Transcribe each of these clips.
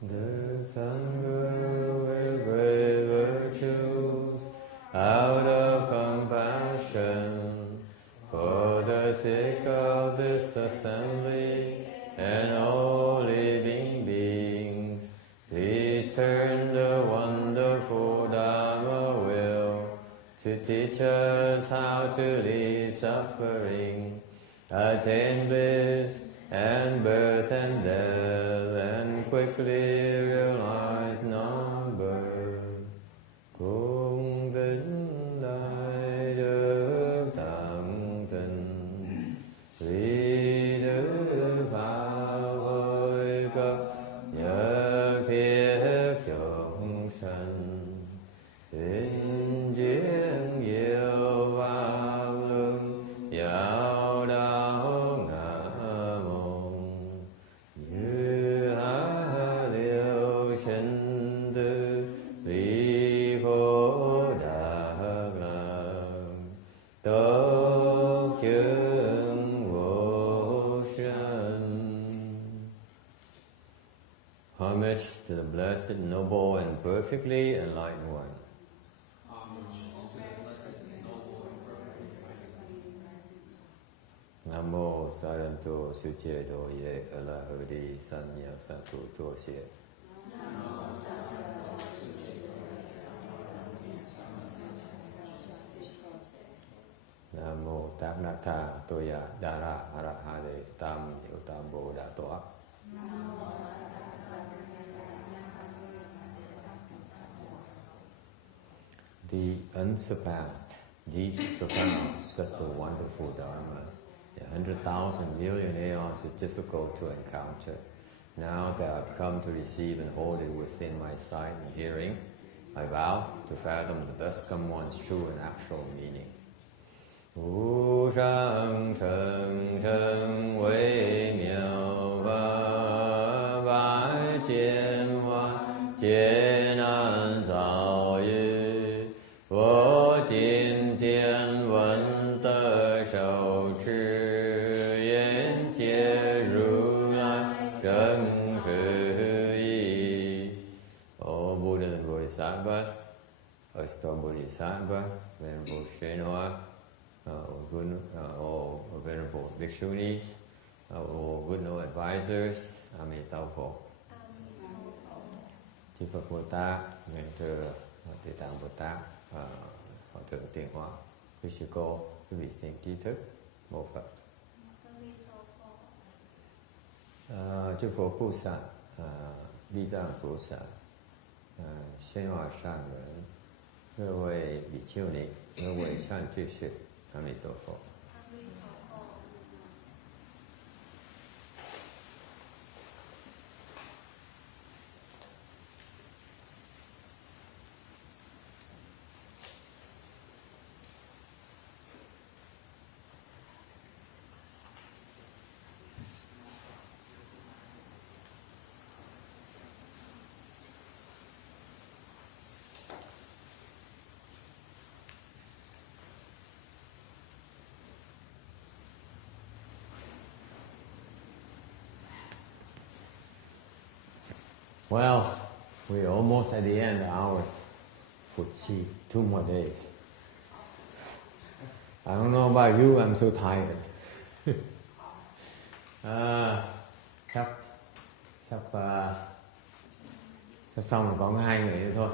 The Sangha with great virtues, out of compassion, for the sake of this assembly and all living beings, please turn the wonderful Dharma wheel to teach us how to leave suffering, attain bliss and birth and death, and quickly realize non-birth. Cung kính đại đức tận tình, vì đức pháp hồi cấp nhất thiết chúng sanh, tinh chiến diệu pháp luân giáo đạo ngã môn, như hạ liêu sinh tư vi phổ đạt lạc, tốt chứng vô sanh. Homage to the blessed, noble, and perfectly enlightened one. Nam mô Saranto Suche Doye Alahudi Sanya Saku Tosie. Nam mô Tát Natha Toya Dara Arahade Tam Yotam Bodha Toa. The unsurpassed, deep, profound, such a wonderful Dharma. 100,000 million aeons is difficult to encounter. Now that I've come to receive and hold it within my sight and hearing, I vow to fathom the best come one's true and actual meaning. Wu shang cheng cheng wei miao ba bai jian wan jian an zao yu wo jin jian wen de shou chi yan jie ru lai zheng shi yi. O Buddha and Bodhisattvas, Earth Store Bodhisattva, Venerable Shenhua, all Venerable Bhikshunis, all good no advisors, Amitabha. Chư Phật Bồ Tát, Ngài Thưa Địa Tạng Bồ Tát, Hòa Thượng Tiền Hóa, quý sư cô, quý vị thiện trí thức, Mô Phật. Chư Phật Bồ Sát, Di Giang Bồ Sát, Sinh Hòa Sang人, 各位比丘尼，各位善知识，阿弥陀佛。Well, we're almost at the end of our Futsi, 2 more days. I don't know about you, I'm so tired. Sắp xong rồi, còn có 2 người nữa thôi.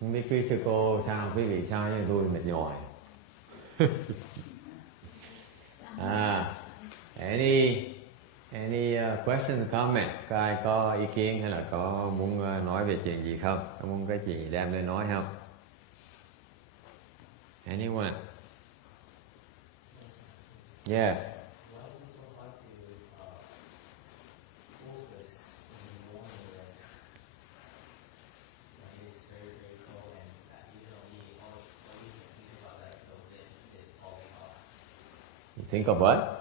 Không biết quý sư cô sao, quý vị sao, nhưng tôi mệt nhòi. Any questions, comments? Có ai có ý kiến hay là có muốn nói về chuyện gì không? Có muốn cái gì đem lên nói không? Anyone? Yes. You think of what?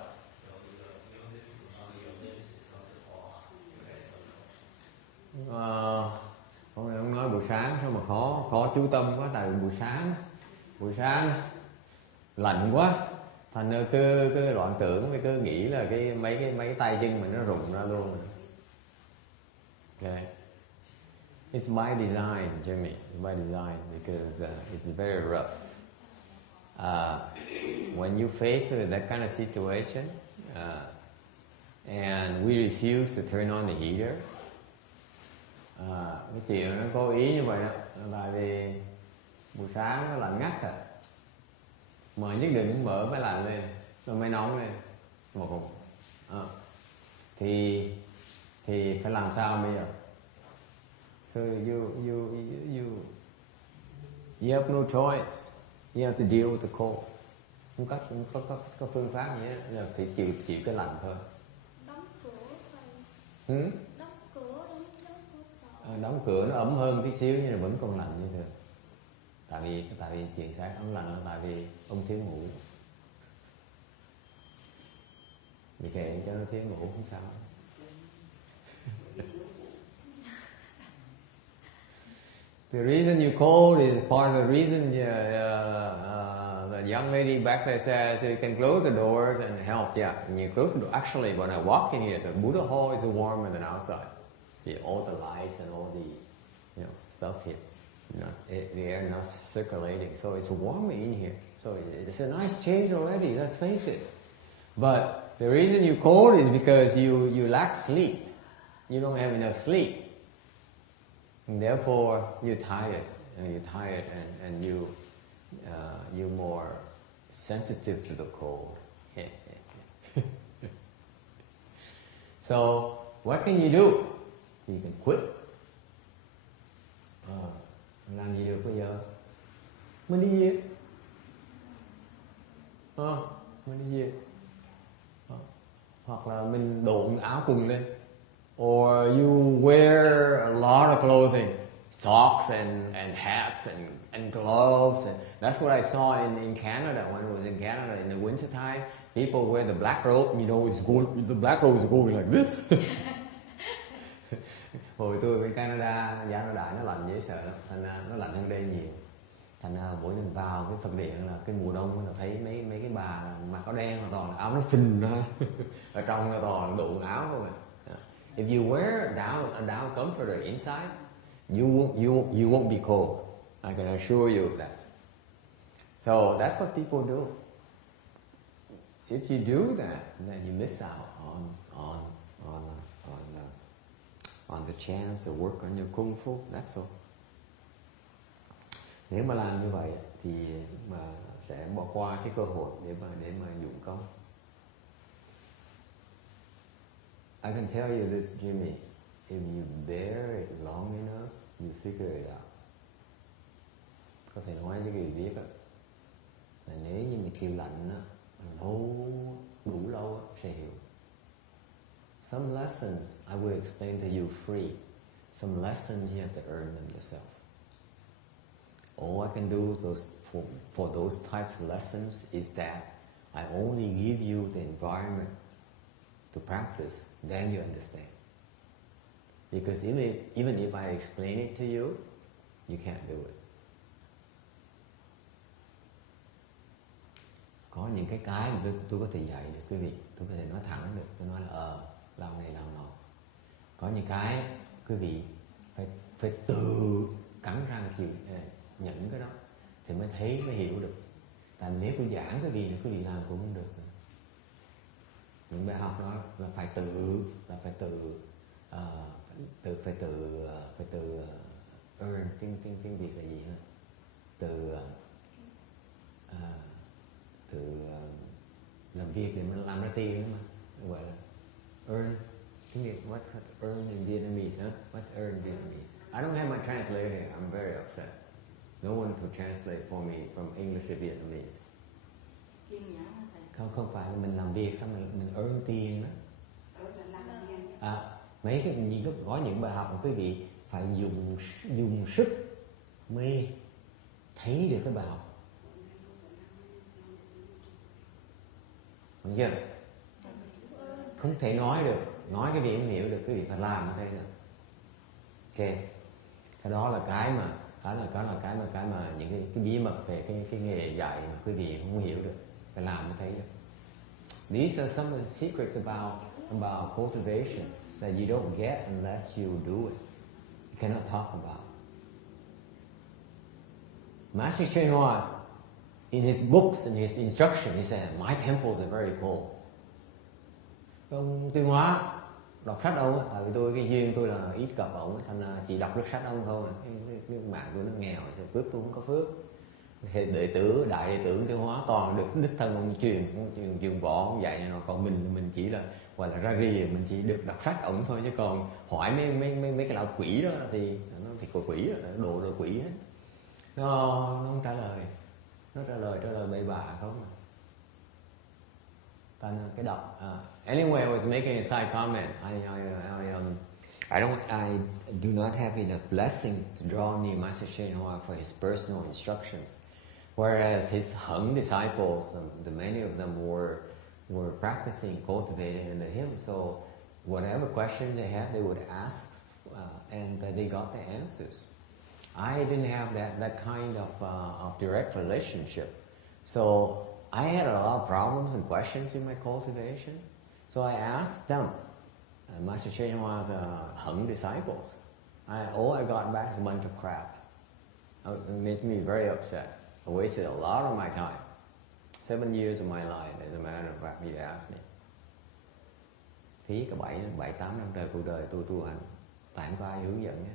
Ông nói buổi sáng sao mà khó chú tâm quá, tại vì buổi sáng lạnh quá, thành ra cứ loạn tưởng, cứ nghĩ là mấy cái tay chân mình nó rụng ra luôn. Okay. It's by design, Jimmy. It's by design because it's very rough. When you face with that kind of situation, and we refuse to turn on the heater, cái chuyện nó cố ý như vậy đó, tại vì buổi sáng nó lạnh ngắt rồi, mà nhất định mở máy lạnh lên, rồi máy nóng lên, thì phải làm sao bây giờ? So you have no choice. You have to deal with the cold. Không có phương pháp gì hết, là phải chịu cái lạnh thôi. Đóng cửa thôi. Đóng cửa nó ấm hơn tí xíu nhưng mà vẫn còn lạnh như thường. Tại vì chuyện sáng ấm lạnh là tại vì ông thiếu ngủ. Vì kệ cho nó thiếu ngủ không sao. The reason you cold is part of the reason the young lady back there says you can close the doors and help. Yeah, and you close the door. Actually, when I walk in here, the Buddha hall is warmer than outside. All the lights and all the stuff here. The air not circulating, so it's warmer in here. So it's a nice change already. Let's face it. But the reason you cold is because you lack sleep. You don't have enough sleep. And therefore, you're tired, and you're more sensitive to the cold. So, what can you do? You can quit. Làm gì được bây giờ? Mình đi về. Mình đi về. Hoặc là mình độn áo quần lên. Or you wear a lot of clothing, socks and hats and gloves. And that's what I saw in Canada when I was in Canada in the winter time. People wear the black robe, the black robe is going like this. Hồi tôi ở Canada, giá nó đại, nó lạnh dễ sợ lắm, thành ra nó lạnh hơn đây nhiều. Thành ra mỗi lần vào cái Phật điện là cái mùa đông là thấy mấy cái bà mà có đen là toàn là áo nó phình ra, ở trong là toàn là đụng áo không à. If you wear a down comforter inside, you won't be cold. I can assure you that. So that's what people do. If you do that, then you miss out on the chance to work on your kung fu. That's all. Nếu mà làm như vậy thì mà sẽ bỏ qua cái cơ hội để mà dụng công. I can tell you this, Jimmy. If you bear it long enough, you figure it out. Có thể nói với người biết á, là nếu như mình chịu lạnh á, đủ lâu á, sẽ hiểu. Some lessons I will explain to you free. Some lessons you have to earn them yourself. All I can do for those types of lessons is that I only give you the environment to practice, then you understand. Because even if I explain it to you, you can't do it. Có những cái mà tôi có thể dạy được quý vị, tôi có thể nói thẳng được, tôi nói là làm này làm nọ. Có những cái quý vị phải tự cắn răng chịu nhận cái đó thì mới thấy, mới hiểu được. Tại nếu tôi giảng cái gì thì quý vị làm cũng không được. Những bài học đó là phải tự earn, tiếng Việt là gì ha? Tự làm việc để mình làm ra tiền mà, gọi là earn. Tiếng Việt, what's earn in Vietnamese, huh? What's earn in Vietnamese? I don't have my translator here. I'm very upset. No one to translate for me from English to Vietnamese. Không phải là mình làm việc xong rồi mình earn tiền đó. Mấy cái có những bài học mà quý vị phải dùng sức mới thấy được cái bài học. Đúng chưa? Không thể nói được, nói cái gì không hiểu được, quý vị phải làm mới thấy được. Ok, cái đó là cái mà những cái bí mật về cái nghề dạy mà quý vị không hiểu được, phải làm mới thấy được. These are some of the secrets about cultivation that you don't get unless you do it. cannot talk about. Master Hsuan Hua, in his books and his instruction, he said, my temples are very cold. Ông Tuyên Hóa đọc sách ông á, tại vì tôi cái duyên tôi là ít gặp ông á, thành ra chỉ đọc được sách ông thôi. Cái mạng tôi nó nghèo, phước tôi không có phước. Đệ tử, đại đệ tử Tuyên Hóa toàn được đích thân ông truyền võ ông dạy này, còn mình chỉ là gọi là ra rìa, mình chỉ được đọc sách ông thôi, chứ còn hỏi mấy cái lão quỷ đó thì nó thì quỷ đó, đồ quỷ hết. Nó không trả lời, nó trả lời bậy bạ không. Cái đọc. Anyway, I was making a side comment. I do not have enough blessings to draw near Master Hsuan Hua for his personal instructions. Whereas his Hung disciples, many of them were practicing, cultivating in him. So whatever questions they had, they would ask, and they got the answers. I didn't have that kind of direct relationship. So I had a lot of problems and questions in my cultivation. So I asked them, Master Hsuan Hua's Hung disciples. All I got back is a bunch of crap. It made me very upset. I wasted a lot of my time. 7 years of my life, as a matter of fact, you asked me. Phí cả 7-8 năm trời cuộc đời tôi tu hành, tại không có ai hướng dẫn hết.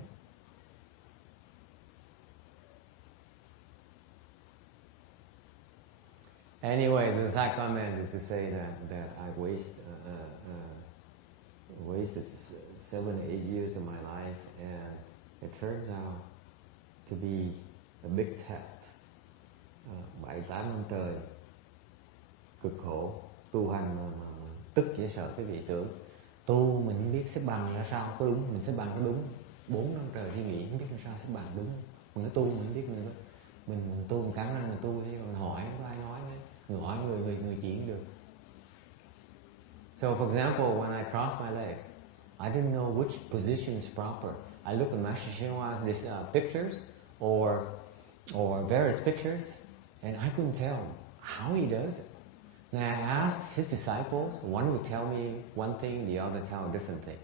Anyways, the side comment is to say that I wasted 7-8 years of my life, and it turns out to be a big test. 7-8 năm trời cực khổ tu hành mà tức dễ sợ. Cái vị tưởng tu mình không biết xếp bằng ra sao có đúng, mình xếp bằng có đúng. 4 năm trời suy nghĩ không biết làm sao xếp bằng đúng. Mình nói tu mình không biết, mình tu mình cắn răng mình tu chứ còn hỏi không có ai nói nữa. Người hỏi người chỉ được. So for example, when I crossed my legs, I didn't know which position is proper. I look at Master Hsuan Hua's pictures or various pictures, and I couldn't tell how he does it. And I asked his disciples, one would tell me one thing, the other tell a different thing.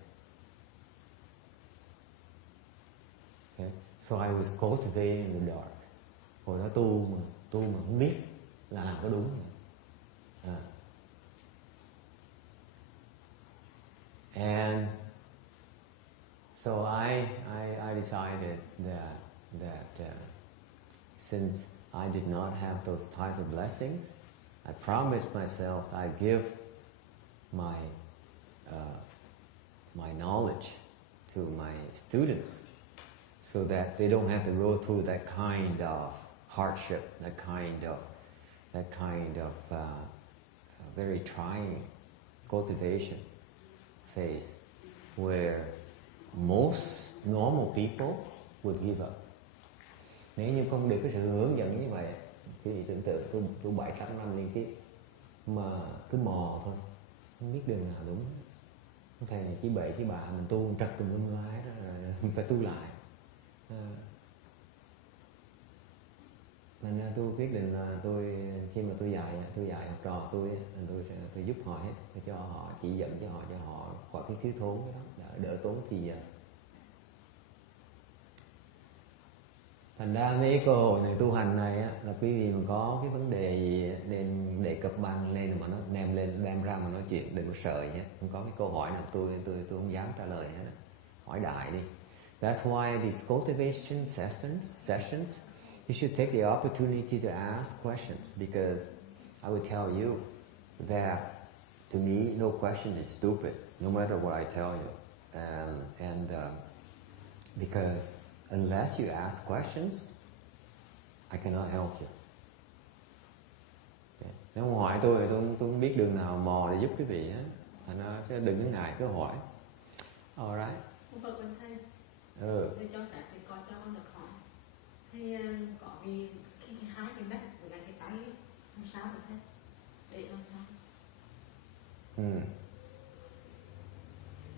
Okay? So I was cultivating in the dark. Hồi đó tu mà không biết là làm có đúng. And so I decided that since I did not have those types of blessings, I promised myself I'd give my knowledge to my students, so that they don't have to go through that kind of hardship, that kind of very trying cultivation phase, where most normal people would give up. Nếu như không được cái sự hướng dẫn như vậy, thì tưởng tượng tôi 7-8 năm liên tiếp mà cứ mò thôi, không biết đường nào đúng. Thầy này chỉ bậy chỉ bạ, mình tu trật tùm lum la hết rồi mình phải tu lại. Nên tôi quyết định là khi mà tôi dạy học trò tôi sẽ giúp họ hết, để cho họ chỉ dẫn cho họ khỏi cái thiếu thốn cái đó, đỡ tốn thì giờ. Thành ra mấy cơ hội này tu hành này á, là quý vị mà có cái vấn đề gì nên đề cập bàn lên mà nó đem ra mà nói chuyện, đừng có sợ nhé. Không có cái câu hỏi nào tôi không dám trả lời hết. Hỏi đại đi. That's why these cultivation sessions, you should take the opportunity to ask questions, because I would tell you that to me no question is stupid, no matter what I tell you, and because unless you ask questions, I cannot help you. Okay. Nếu mà hỏi tôi không biết đường nào mò để giúp quý vị hết. Thành ra đừng có ngại cứ hỏi. Alright. Vâng, thầy. Để cho các thầy coi cho con được hỏi. Thầy có vì khi hái cái đất với lại cái tay làm sao được thầy? Để làm sao?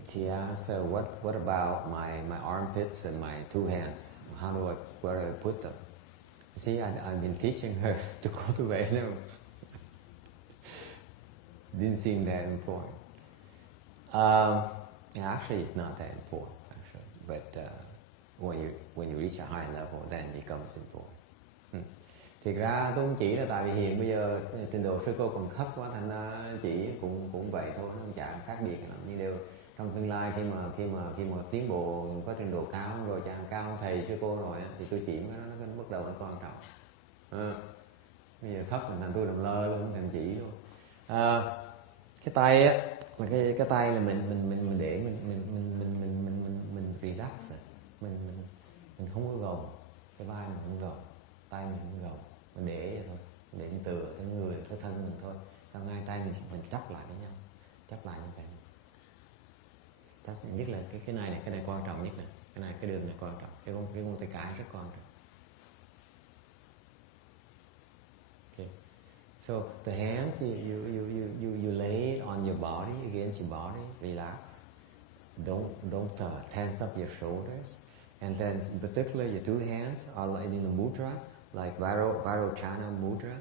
She asked, what about my armpits and my 2 hands? Where do I put them? See, I've been teaching her to cultivate them. Didn't seem that important. Actually, it's not that important, actually. But when you reach a high level, then it becomes simple. Thiệt ra tôi không chỉ là tại vì hiện bây giờ trình độ sư cô còn thấp quá, thành ra chỉ cũng vậy thôi, nó không chả khác biệt lắm. Nhưng đều trong tương lai khi mà tiến bộ có trình độ cao rồi, chàng cao thầy sư cô rồi thì tôi chỉ nó bắt đầu nó quan trọng. Bây giờ thấp thành tôi làm lơ luôn, thành chỉ luôn. Cái tay á là cái tay là mình để mình relax, mình không có gồng, cái vai mình không gồng, tay mình không gồng, mình để vậy thôi, để mình tựa cái người cái thân mình thôi, xong hai tay mình chắp lại với nhau, chắp lại như vậy. Chắp nhất là cái này quan trọng nhất này, cái đường này quan trọng, cái ngón tay cái rất quan trọng. Okay. So the hands you lay it on your body, against your body, relax. Don't tense up your shoulders. And then in particular your two hands are like in the mudra, like Vairocana mudra,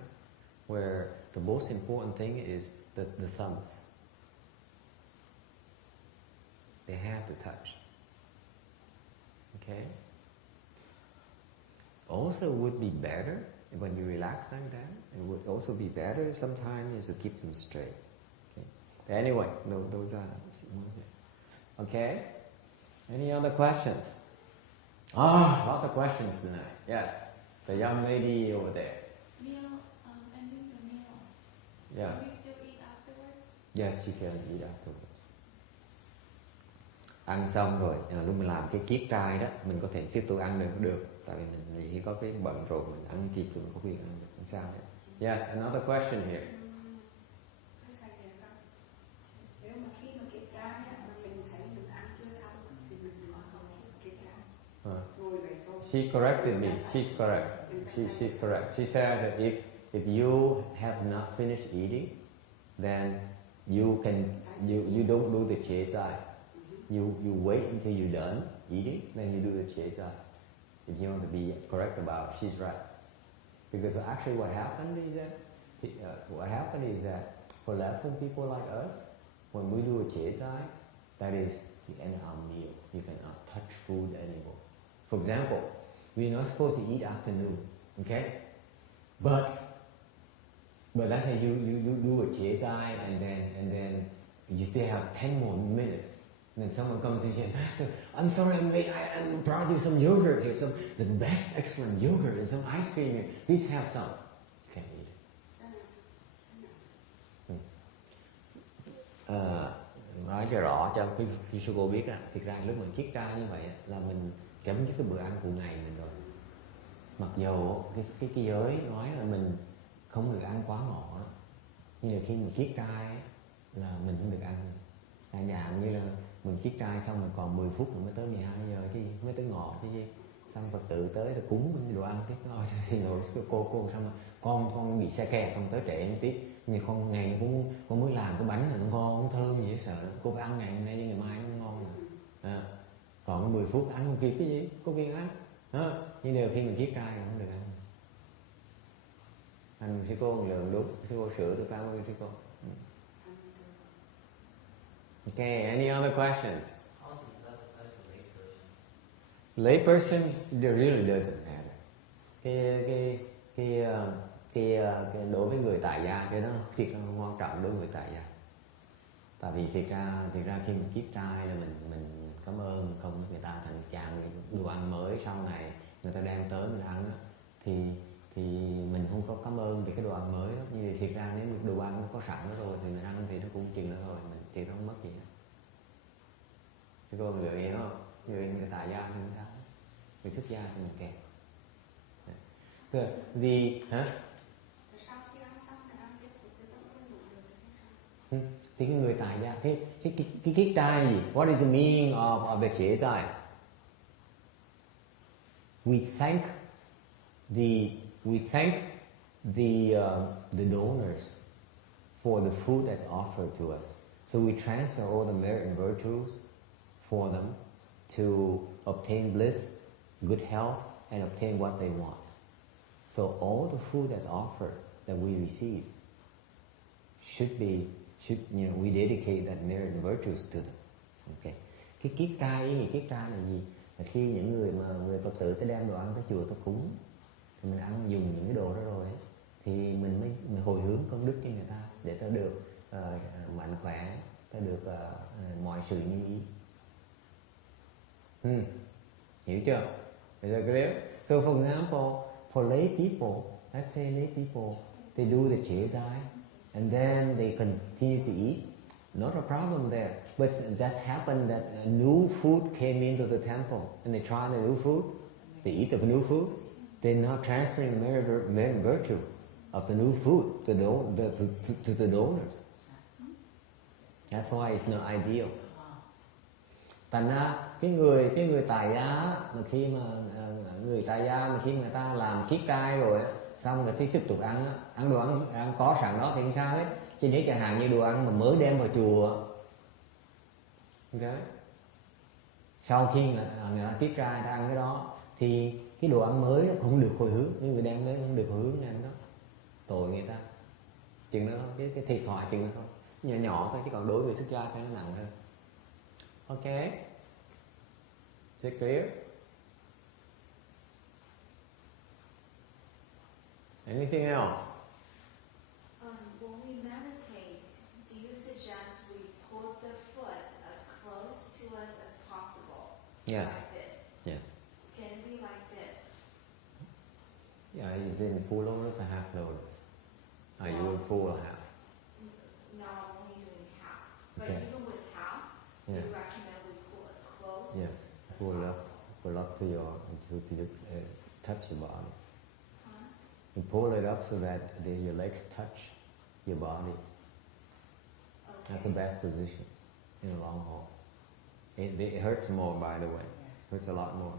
where the most important thing is the thumbs. They have to touch. Okay? Also would be better when you relax like that. It would also be better sometimes to keep them straight. Okay? But anyway, those are... Okay? Any other questions? Lots of questions tonight. Yes, the young lady over there. Meal, ending the meal. Yeah. Can we still eat afterwards? Yes, you can eat afterwards. Ăn xong rồi, lúc mình làm cái kiết trai đó, mình có thể tiếp tục ăn được. Tại vì mình khi có cái bận rồi mình ăn kịp rồi mình có quyền ăn được, không sao hết. Yes, another question here. Nếu mà khi mà kiết trai á, mình thấy mình ăn chưa xong thì mình đừng có kiết trai. Ngồi vậy thôi. She corrected me. She's correct. She's correct. She says that if you have not finished eating, then you don't do the chế zai. You wait until you're done eating, then you do the chế zai. If you want to be correct about it, she's right. Because actually what happened is that for level people like us, when we do a chế zai, that is the end of our meal. You cannot touch food anymore. For example, we're not supposed to eat afternoon, okay? But let's say you do a chế zai and then you still have 10 more minutes. And then someone comes and says, Master, I'm sorry I'm late. I brought you some yogurt here, the best excellent yogurt and some ice cream here. Please have some. You can't eat it. Nói cho rõ cho quý sư cô biết thực ra lúc mình kiết trai như vậy là mình chấm dứt cái bữa ăn của ngày mình rồi. Mặc dù cái giới nói là mình không được ăn quá ngọ, nhưng mà khi mình kiết trai là mình không được ăn. Chẳng hạn như là mình kiết trai xong rồi còn 10 phút nữa mới tới 12 giờ chứ mới tới ngọ chứ gì. Xong Phật tử tới rồi cúng đồ ăn tiếp. Xin lỗi cô xong rồi con bị xe kẹt xong tới trễ một tí. Nhưng con ngày con mới làm cái bánh này nó ngon, nó thơm gì hết sợ. Cô phải ăn ngày hôm nay chứ ngày mai nó ngon rồi. Còn 10 phút ăn không kịp cái gì, có viên ăn. Nhưng đều khi mình kiết trai không được ăn. Anh sư cô lượng đúng, sư cô sửa tôi cảm ơn sư cô. Okay, any other questions? How does that apply to layperson? Layperson, it really doesn't matter. Cái đối với người tại gia cái đó thiệt là quan trọng đối với người tại gia. Tại vì thiệt ra khi mình kiết trai là mình cảm ơn không người ta thành tràn đồ ăn mới sau này người ta đem tới mình ăn đó, thì mình không có cảm ơn về cái đồ ăn mới đó. Nhưng thiệt ra nếu đồ ăn nó có sẵn đó rồi thì mình ăn thì nó cũng chừng đó rồi, mình thì nó không mất gì hết. Sư cô mình lựa hiểu không? Người tại gia thì sao? Người xuất gia thì mình kèm. Thì cái người tại gia, cái kiết trai gì? What is the meaning of the chế zai? We thank the donors for the food that's offered to us. So we transfer all the merit and virtues for them to obtain bliss, good health, and obtain what they want. So all the food that's offered that we receive we dedicate that merit and virtues to them. Okay. Cái kiết trai, ý nghĩa kiết trai là gì? Khi những người Phật tử tới đem đồ ăn tới chùa tới cúng, thì mình ăn dùng những cái đồ đó rồi ấy, thì mình mới hồi hướng công đức cho người ta để ta được mạnh khỏe, ta được mọi sự như ý. Hiểu chưa? Is that clear? So for example, for lay people, let's say lay people, they do the chế giải and then they continue to eat. Not a problem there. But that's happened that a new food came into the temple and they try the new food. They eat the new food. They're not transferring the virtue of the new food to the donors. That's why it's not ideal. Thành ra cái người tại gia mà khi mà người tại gia mà khi người ta làm kiết cai rồi xong rồi tiếp tục ăn đồ ăn có sẵn đó thì không sao hết. Chứ nếu chẳng hạn như đồ ăn mà mới đem vào chùa, okay, sau khi người ta tiết ra người ta ăn cái đó thì cái đồ ăn mới nó không được hồi hướng, những người đem mới không được hồi hướng ăn đó, tội người ta. Chừng đó thôi, cái thiệt thòi chừng đó thôi, nhỏ nhỏ thôi, chứ còn đối với xuất gia thì nó nặng hơn. Okay, is it clear? Anything else? When we meditate, do you suggest we put the foot as close to us as possible? Yes. Like this? Yes. Can it be like this? Yeah, is it in full lotus or half lotus? Are you in full or half? No, I'm only doing half. But Okay. even with half, Yeah. you recommend we pull as close Yes. as Full up, possible? to touch your body. Huh? You pull it up so that your legs touch your body. Okay. That's the best position in a long haul. It hurts more, by the way. Hurts a lot more.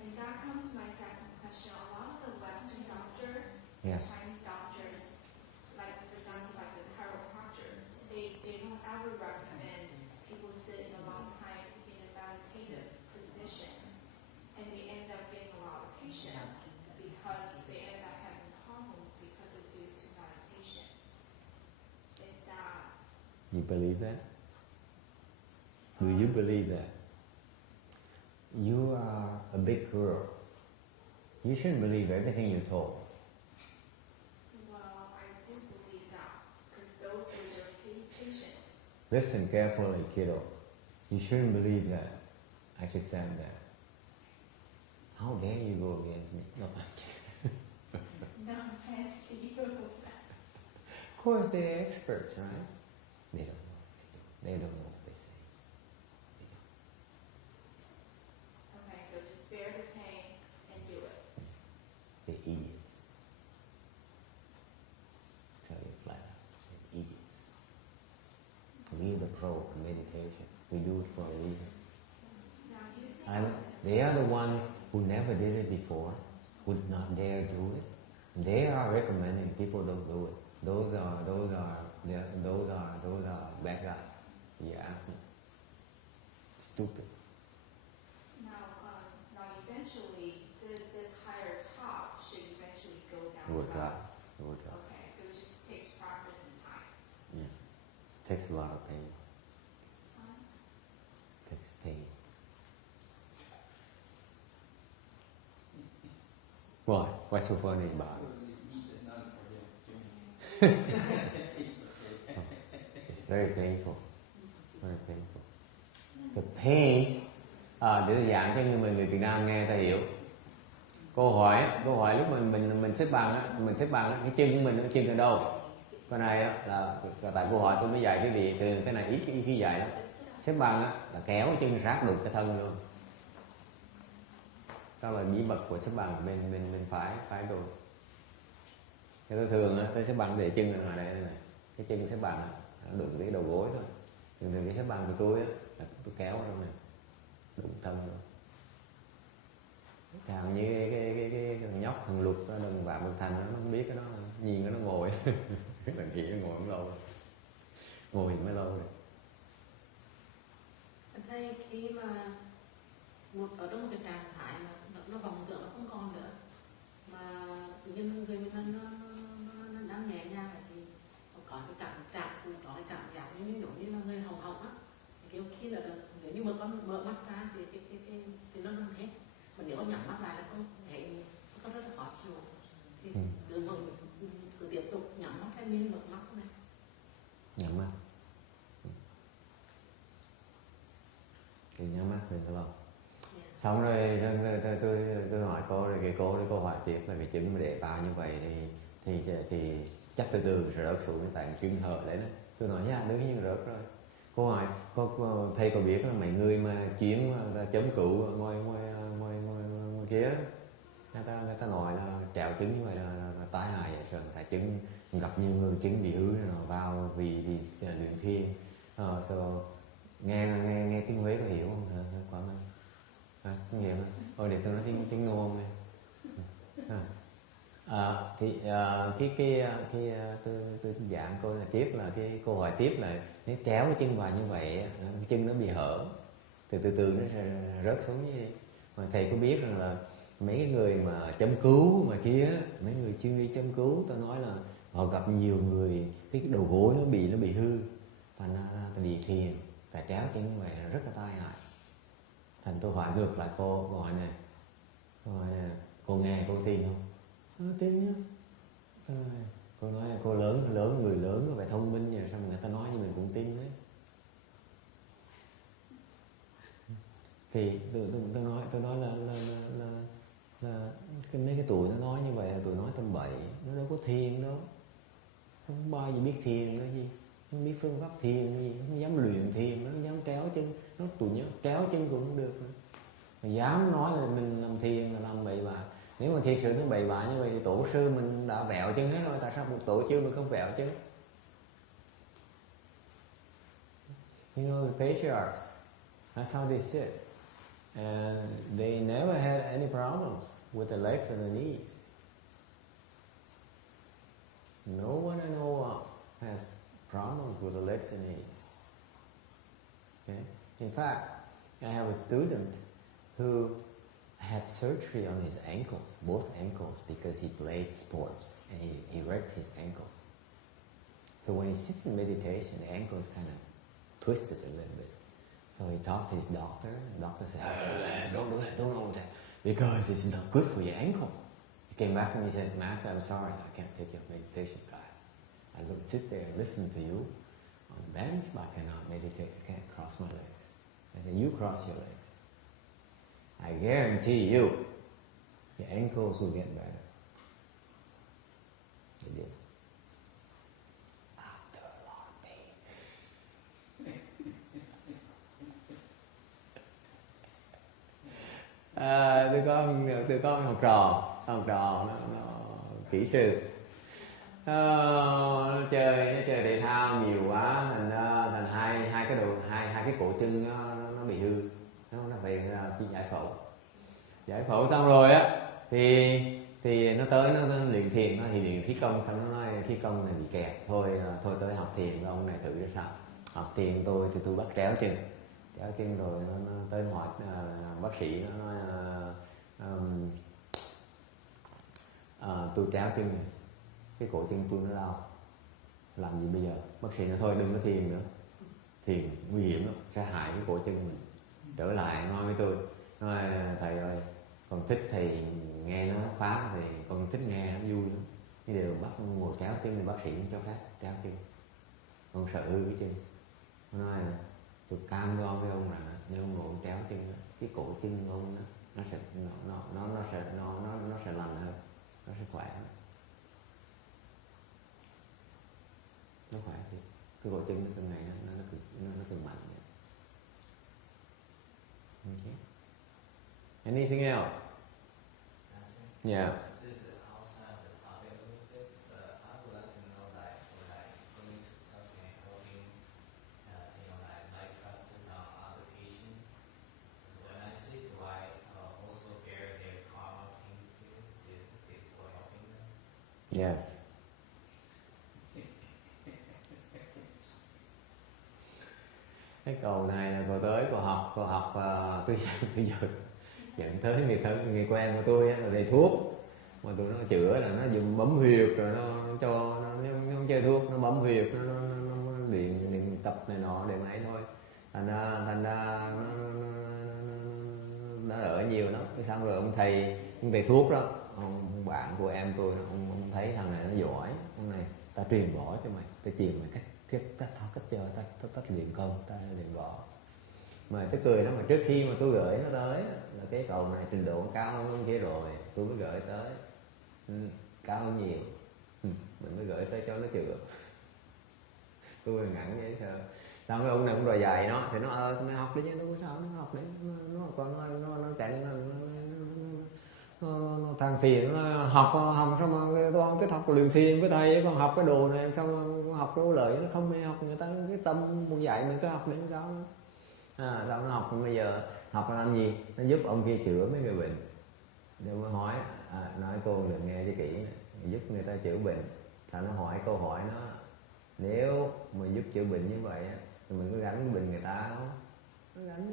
And that comes to my second question. A lot of the Western doctors, Yeah. Chinese doctors, like for example, like the chiropractors, they don't ever recommend people sit in a long time in a meditative positions, and they end up getting a lot of patients because they end up having problems because of due to meditation. Is that? You believe that? Do you believe that? You are a big girl. You shouldn't believe everything you're told. Well, I do believe that because those were their patients. Listen carefully, kiddo. You shouldn't believe that. I just said that. How dare you go against me? No, I'm kidding. No offense to you. Of course, they're experts, right? They don't know what they do. They don't know what they say. They don't. Okay, so just bear the pain and do it. They're idiots. Tell you flat out. They're idiots. We're the pro of meditation. We do it for a reason. Now, do you see They are the ones who never did it before, would not dare do it. They are recommending people don't do it. Those are bad guys. You ask me. Stupid. Now eventually, this higher top should eventually go down. Will try. Will try. Okay, so it just takes practice and time. Yeah. Takes a lot of pain. Huh? Takes pain. Why? What's so funny about it? It's very painful. Very painful. The pain. Để giảng cho người Việt Nam nghe ta hiểu. Câu hỏi lúc mình xếp bằng cái chân của mình nó chân ở đâu? Cái này là tại câu hỏi tôi mới dạy quý vị, từ cái này ít khi dạy đó. Xếp bằng là kéo cái chân sát đụng cái thân luôn. Đó là bí mật của xếp bằng bên phải rồi. Tôi thường tôi xếp bằng để chân ở ngoài đây này, cái chân xếp bằng nó đụng cái đầu gối thôi. Thường cái xếp bằng của tôi là tôi kéo ở trong này, đụng thân luôn. Càng như cái thằng nhóc thằng Lục nó đừng vào một thành nó không biết cái đó, nhìn cái nó ngồi thằng kia nó ngồi không lâu, ngồi mới lâu rồi. Anh thấy khi mà ở trong một cái trạng thái mà nó vòng tưởng nó không còn nữa, mà nhân người mình nó đang nhẹ nhàng thì có cái cảm giác như là người hồng hồng á, kiểu khi là người như mà con mở mắt ra thì nó nằm hết, mà nếu con nhắm mắt lại là con thấy con rất là khó chịu, thì cứ tiếp tục nhắm mắt hay nên mở mắt này. Nhắm mắt. Thì nhắm mắt rồi đúng không? Xong rồi tôi hỏi cô, rồi cái cô hỏi tiếp là cái chứng mà để vào như vậy thì chắc từ từ sẽ rớt xuống cái tạng chứng hở đấy đó. Tôi nói dạ đương nhiên rớt rồi. Cô hỏi thầy có biết là mấy người mà chuyên là chấm cứu ngoài kia đó, người ta nói là trèo chứng như vậy là tai hại vậy rồi, tại chứng gặp nhiều người chứng bị hư nó vào vì luyện thiền. So nghe tiếng Huế có hiểu không? Có không? Không hiểu không? Thôi để tôi nói tiếng ngôn này. Tôi giảng cô là tiếp là cái câu hỏi tiếp là nếu tréo cái chân vào như vậy cái chân nó bị hở từ từ nó sẽ rớt xuống như vậy. Mà thầy có biết rằng là mấy cái người mà châm cứu mà kia, mấy người chuyên đi châm cứu, tôi nói là họ gặp nhiều người cái đầu gối nó bị hư, thành ra ta bị thiền, tại tréo chân như vậy là rất là tai hại. Thành tôi hỏi ngược lại cô hỏi này, cô nghe cô tin không? Tin nhá. Cô nói cô lớn người lớn phải thông minh vậy, sao mà người ta nói như mình cũng tin đấy. Thì tôi nói là mấy cái tuổi nó nói như vậy là tụi nói tầm bậy, nó đâu có thiền đâu, không bao giờ biết thiền nữa gì, không biết phương pháp thiền gì, không dám luyện thiền, nó không dám tréo chân, nó tụi nhớ tréo chân cũng không được, mà dám nói là mình làm thiền là làm bậy bạ. Nếu mà thiệt sự nó bậy bạ như vậy thì tổ sư mình đã vẹo chân hết rồi, tại sao một tổ sư mình không vẹo chân? You know the patriarchs, that's how they sit, and they never had any problems with the legs and the knees. No one I know of has problems with the legs and knees. Okay? In fact, I have a student who had surgery on his ankles, both ankles, because he played sports and he wrecked his ankles. So when he sits in meditation, the ankles kind of twisted a little bit. So he talked to his doctor, and the doctor said, don't do that, because it's not good for your ankle. He came back and he said, Master, I'm sorry, I can't take your meditation class. I sit there and listen to you on the bench, but I cannot meditate, I can't cross my legs. I said, you cross your legs. I guarantee you, your ankles will get better. They did. After a lot of pain. Tôi có một học trò nó kỹ sư, nó chơi thể thao nhiều quá, thành hai cái cổ chân nó bị hư, nó phải giải phẫu xong rồi á thì nó tới nó luyện thiền, nó thì luyện khí công, xong nó nói khí công này bị kẹt, thôi tới học thiền với ông này thử ra sao. Học thiền tôi thì tôi bắt tréo chân rồi nó tới hỏi bác sĩ, nó nói tôi tréo chân này, cái cổ chân tôi nó đau, làm gì bây giờ? Bác sĩ nói thôi đừng có thiền nữa, thiền nguy hiểm lắm, sẽ hại cái cổ chân mình. Trở lại nói với tôi, nói thầy ơi, con thích thầy nghe nó phá thì con thích nghe nó vui lắm, nhưng đều bắt ngồi tréo chân thì bác sĩ cho phép tréo chân, con sợ hư cái chân. Nó nói tôi cam đoan với ông là nếu ông ngồi tréo chân cái cổ chân của ông nó sẽ lành hơn, nó sẽ khỏe hơn. Nó khỏe thì cái cổ chân nó từng ngày nó từng mạnh. Okay. Anything else? Yeah. This is outside the topic a little bit, but I would like to know, like, going to talking and helping, like practice on other patients. When I say, do I also bear their karma pain before helping them? Yes. Cái cầu này là cầu tới cầu học tôi giờ dẫn tới người quen của tôi là đầy thuốc mà tụi nó chữa là nó dùng bấm huyệt, rồi nó cho nó không chơi thuốc, nó bấm huyệt, nó điện tập này nọ để ấy thôi. thành ra nó đỡ nhiều lắm. Xong rồi ông thầy thuốc đó, ông bạn của em tôi, ông thấy thằng này nó giỏi, ông này ta truyền bỏ cho mày, ta truyền mày cách chơi, ta luyện công, ta luyện bỏ. Mà tôi cười đó, mà trước khi mà tôi gửi nó tới là cái cầu này trình độ cao hơn kia rồi, tôi mới gửi tới, cao hơn nhiều, mình mới gửi tới cho nó chữa. Tôi ngẩn vậy sao. Xong cái ông này cũng đòi dạy nó, thì nó mày học đi chứ, đâu có sao, nó học đi, nó còn nó chạy nó than phiền, nó học sao mà con thích học luyện thiền với thầy, con học cái đồ này sao mà học đâu lợi, nó không hay học, người ta cái tâm muốn dạy mình cứ học đến sao. Sao nó học bây giờ học làm gì, nó giúp ông kia chữa mấy người bệnh. Rồi mới hỏi, nói cô đừng nghe cho kỹ này, giúp người ta chữa bệnh. Sao nó hỏi câu hỏi nó, nếu mà giúp chữa bệnh như vậy thì mình có gánh cái bệnh người ta không? Nó gánh,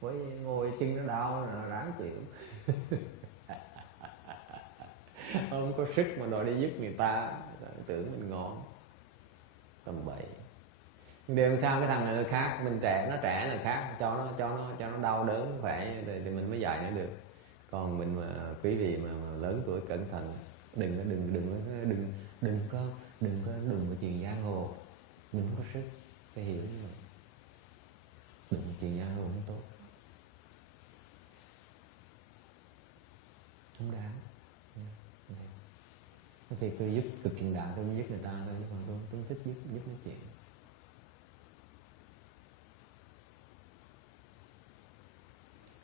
bởi vì ngồi chân nó đau là ráng chịu. Không có sức mà đòi đi giúp người ta, tưởng mình ngon, tầm bậy. Nhưng điều sao cái thằng này là khác, mình nó trẻ là khác, cho nó đau đớn khỏe thì mình mới dạy nó được. Còn mình mà quý vị mà lớn tuổi cẩn thận, đừng có chuyện giang hồ, mình có sức phải hiểu như vậy. Đừng chuyện giang hồ không tốt, không đáng. Thì tôi giúp cực chuyện đạo, tôi mới giúp người ta thôi, chứ còn tôi không thích giúp nói chuyện.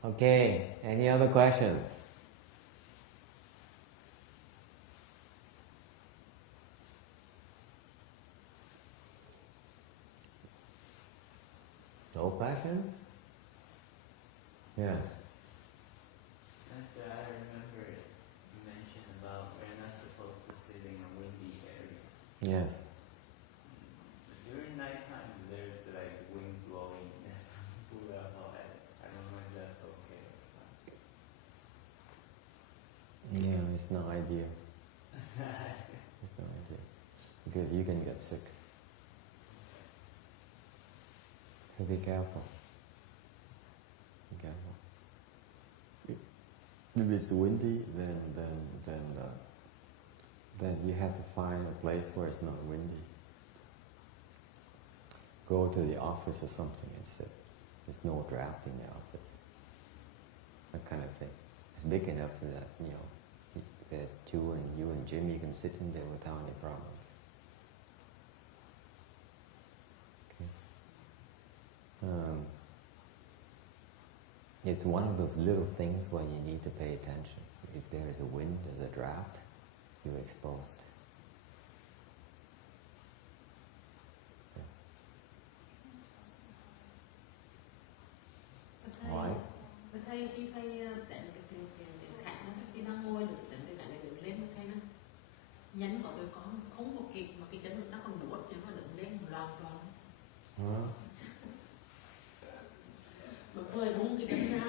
Okay, any other questions? No questions? Yes. Master, I remember you mentioned about we're not supposed to sit in a windy area. Yes. During nighttime, there's like wind blowing. I don't know if that's okay. Yeah, it's not ideal. It's not ideal because you can get sick. So be careful. Be careful. If it's windy, then you have to find a place where it's not windy. Go to the office or something and sit. There's no draft in the office. That kind of thing. It's big enough so that, that you and Jimmy can sit in there without any problems. Okay. It's one of those little things where you need to pay attention. If there is a wind, there's a draft, you're exposed. Why? Thầy khi thầy tận cái khạnh nó, khi nó ngồi được tận cái khạnh này đứng lên, thầy nó nhấn vào tôi con không có kịp mà cái chân nó còn buốt nhưng mà đứng lên loạn. Mà vừa bung cái chân ra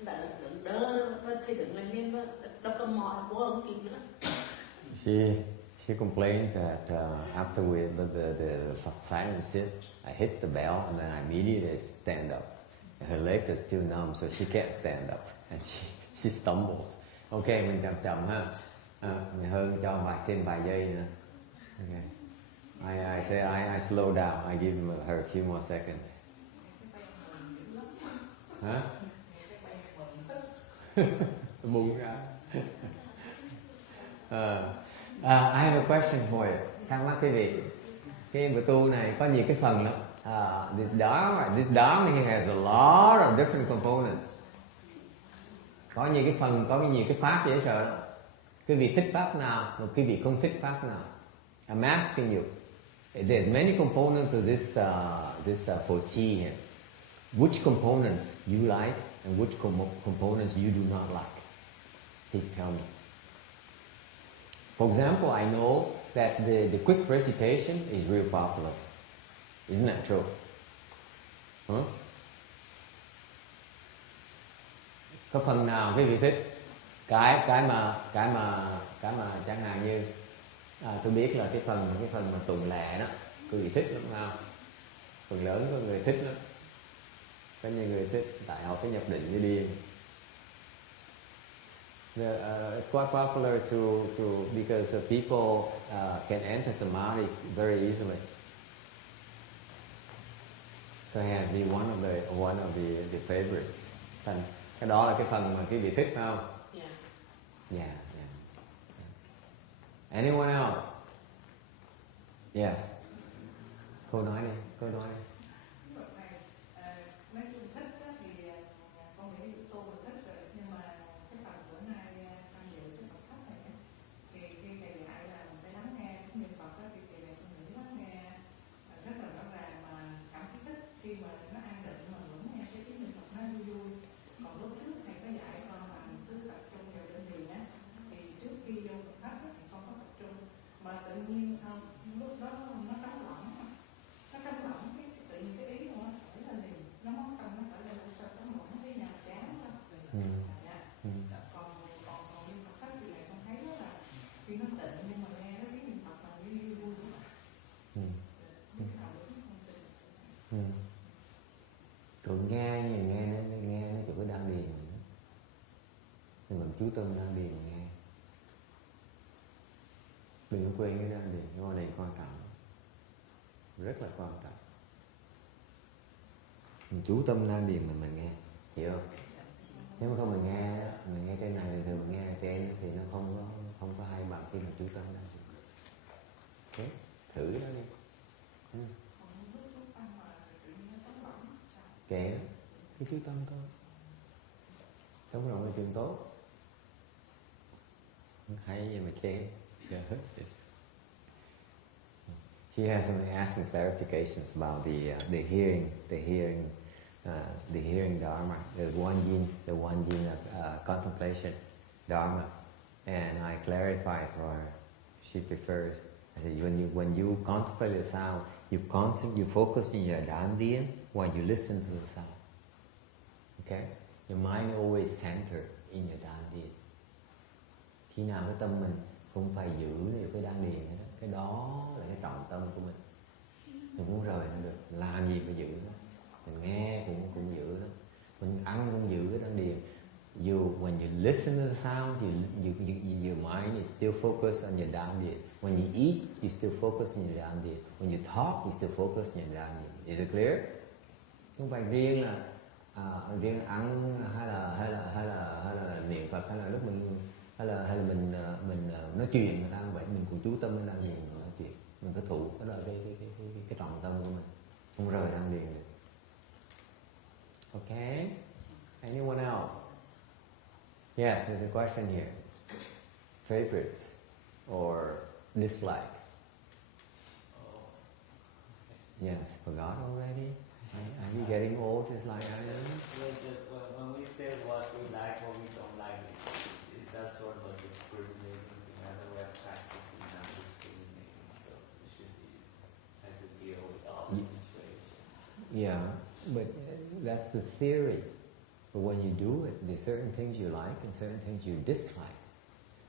đã đứng đỡ, thầy đứng lên đâu cầm mỏ của ông kịp nữa. She complains that after the silent sit, I hit the bell and then I immediately stand up. Her legs are still numb, so she can't stand up, and she stumbles. Okay, mình chậm ha. Mình hơn cho thêm vài giây nữa. Okay. I say I slow down. I give her a few more seconds. Hả? Buông ra. I have a question for you. Thắc mắc quý vị. Cái bữa tu này có nhiều cái phần lắm. This Dharma here has a lot of different components. Có nhiều cái phần, có nhiều cái pháp dễ sợ lắm. Quý vị thích pháp nào, mà quý vị không thích pháp nào. I'm asking you. There's many components to this 4Chi here. Which components you like and which components you do not like? Please tell me. For example, I know that the quick recitation is real popular. Isn't that true? Huh? Có phần nào quý vị thích? Cái mà chẳng hạn như tôi biết là cái phần mà tụng lệ đó, quý vị thích lắm không? Phần lớn có người thích lắm. Có nhiều người thích tại học cái nhập định như điên. It's quite popular because people can enter samadhi very easily. So it has been one of the favorites. Thành cái đó là cái phần mà quý vị thích phải không? Yeah. Anyone else? Yes. Cô nói đi. Nói chung thích thì con nghĩ tu mình thích rồi, nhưng mà cái phần bữa nay tham dự cái Phật pháp này thì khi thầy dạy là mình phải lắng nghe niệm Phật thì thầy này con nghĩ lắng nghe rất là rõ ràng mà cảm thấy thích khi mà nó an định mà vẫn nghe cái tiếng niệm Phật nó vui. Còn lúc trước thầy có dạy con là mình cứ tập trung vào định gì á, thì trước khi vô Phật pháp thì con có tập trung mà tự nhiên sau lúc đó nó trống lỏng cái tự nhiên cái ý nó khởi lên liền, nó móc tâm nó khởi lên sao trống lỏng cái nhàm chán đó. Còn niệm Phật pháp thì lại con thấy đó là khi nó tịnh nhưng mà nghe nó tiếng niệm Phật là vui đó. Tụi nghe nó chỉ có đan điền nhưng mình chú tâm đan điền nghe, đừng có quên cái đan điền. Cái này quan trọng, rất là quan trọng. Mình chú tâm đan điền mình nghe, hiểu không? Nếu mà không mình nghe trên này thường mình nghe trên thì nó không có hay bằng khi mình chú tâm đan điền. Okay? Thử đó đi. Kệ cái chú tâm thôi, trống rỗng là chuyện tốt. Hay vậy mà chê. She has some asking clarifications about the hearing dharma, the one yin of contemplation dharma, and I clarified for her. She prefers. I said, when you contemplate the sound, you focus in your dandian when you listen to the sound. Okay, your mind always centered in your dandian. Khi nào cái tâm mình cũng phải giữ được cái đan điền đó, cái đó là cái trọng tâm của mình. Đừng muốn rời nó được, làm gì phải giữ nó. Mình nghe cũng giữ nó, mình ăn cũng giữ cái đan điền. When you listen to the sounds, your mind is still focused on your dandian. When you eat, you still focus on your dandian. When you talk, you still focus on your dandian. Is it clear? Không phải riêng là riêng ăn hay là niệm Phật, hay là lúc mình hay là mình nói chuyện người ta không vậy, mình cũng chú tâm đến đan điền mình nói chuyện, mình phải thủ đó là cái trọng tâm của mình, không rời đan điền được. Okay? Anyone else? Yes, there's a question here. Favorites or dislike? Yes, forgot already? Are you getting old just like I am? When we say what we like, what we don't like, is that sort of a discriminating thing? Another way of practicing not discriminating, so we should have to deal with all the situations. Yeah, but that's the theory. But when you do it, there's certain things you like and certain things you dislike.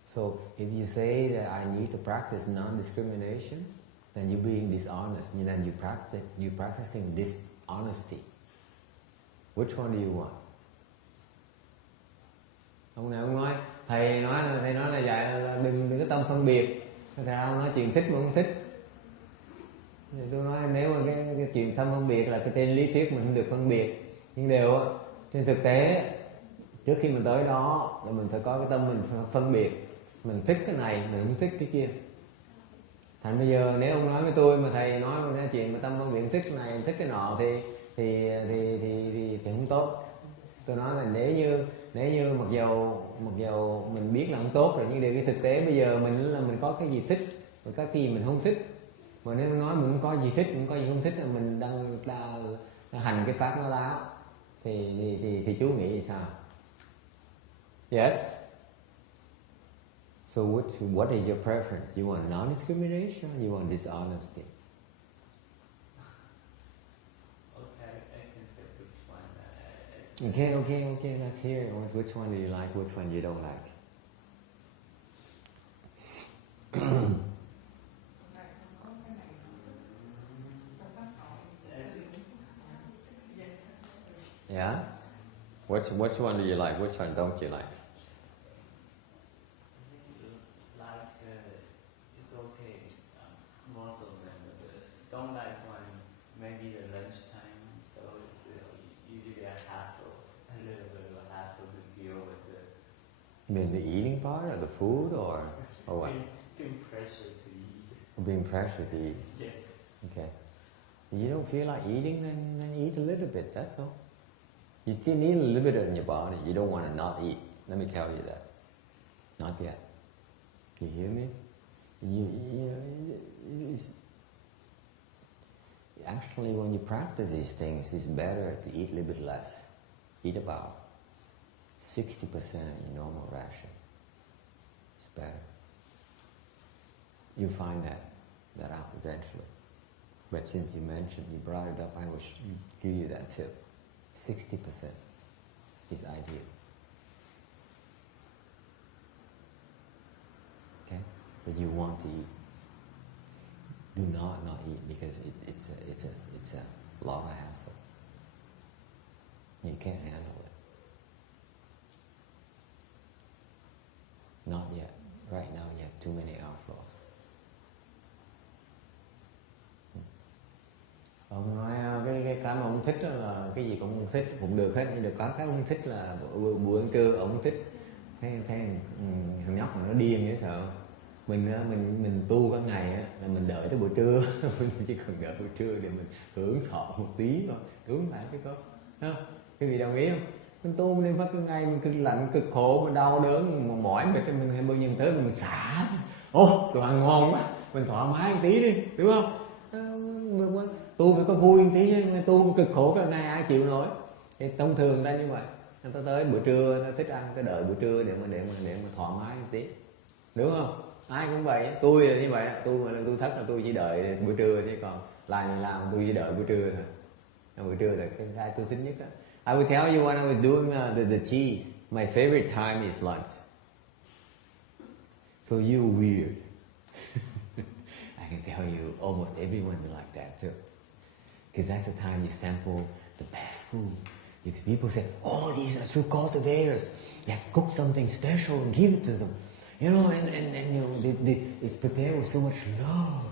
So if you say that I need to practice non-discrimination, then you're being dishonest, and then you're practicing dishonesty. Which one do you want? Ông này ông nói, thầy nói là dạy là đừng có tâm phân biệt. Thầy nói chuyện thích mà không thích. Thì tôi nói nếu mà cái chuyện tâm phân biệt là cái trên lý thuyết mình không được phân biệt, nhưng đều trên thực tế trước khi mình tới đó là mình phải có cái tâm mình phân biệt, mình thích cái này mình không thích cái kia. Thành bây giờ nếu ông nói với tôi mà thầy nói cái chuyện mà tâm phân biệt thích cái này thích cái nọ thì không tốt. Tôi nói là nếu như mặc dầu mình biết là không tốt rồi, nhưng điều cái thực tế bây giờ mình có cái gì thích và có cái gì mình không thích. Mà nếu nói mình không có gì thích, không có gì không thích là mình đang hành cái pháp nó láo thì chú nghĩ sao? Yes. So what is your preference? You want non-discrimination or you want dishonesty? Okay, I can say which one. Okay. Let's hear it. Which one do you like? Which one you don't like? Yeah? Which one do you like? Which one don't you like? Like, it's okay, most of them, but don't like one, maybe the lunchtime, so it's usually a hassle, a little bit of a hassle to deal with the... You mean the eating part or the food or what? Being pressured to eat. Being pressured to eat. Yes. Okay. If you don't feel like eating, then eat a little bit, that's all. You still need a little bit in your body. You don't want to not eat. Let me tell you that. Not yet. You hear me? Actually, when you practice these things, it's better to eat a little bit less. Eat about 60% your normal ration. It's better. You'll find that out eventually. But since you mentioned, you brought it up, I will give you that tip. 60% is ideal. Okay? But you want to eat. Do not eat because it's a lot of hassle. You can't handle it. Not yet. Right now you have too many outflows. Ông nói cái mà ông thích là cái gì cũng ông thích cũng được hết, nhưng được có cái ông thích là buổi trưa ông thích thấy thằng nhóc mà nó điên dễ sợ. Mình tu cả ngày á là mình đợi tới buổi trưa mình chỉ cần đợi buổi trưa để mình hưởng thọ một tí thôi, đúng lại chứ có cái gì đồng ý không? Mình tu niệm Phật cả ngày mình cực lạnh cực khổ mình đau đớn mình mỏi mệt mình bao nhiêu tới mình xả, đồ ăn ngon quá mình thoải mái một tí đi, đúng không? Tu phải có vui một tí chứ, tu cực khổ cả ngày ai chịu nổi. Thì thông thường ta như vậy, người ta tới buổi trưa nó thích ăn, cái đợi buổi trưa để mà thoải mái một tí, đúng không? Ai cũng vậy, tôi là như vậy, tôi thất là tôi chỉ đợi buổi trưa chứ còn làm tôi chỉ đợi buổi trưa thôi. Buổi trưa là cái tôi thích nhất đó. I will tell you when I was doing the cheese, my favorite time is lunch. So you're weird. I can tell you, almost everyone's like that too. Because that's the time you sample the best food. People say, oh, these are true cultivators. Let's cook something special and give it to them. You know, and you know, it's prepared with so much love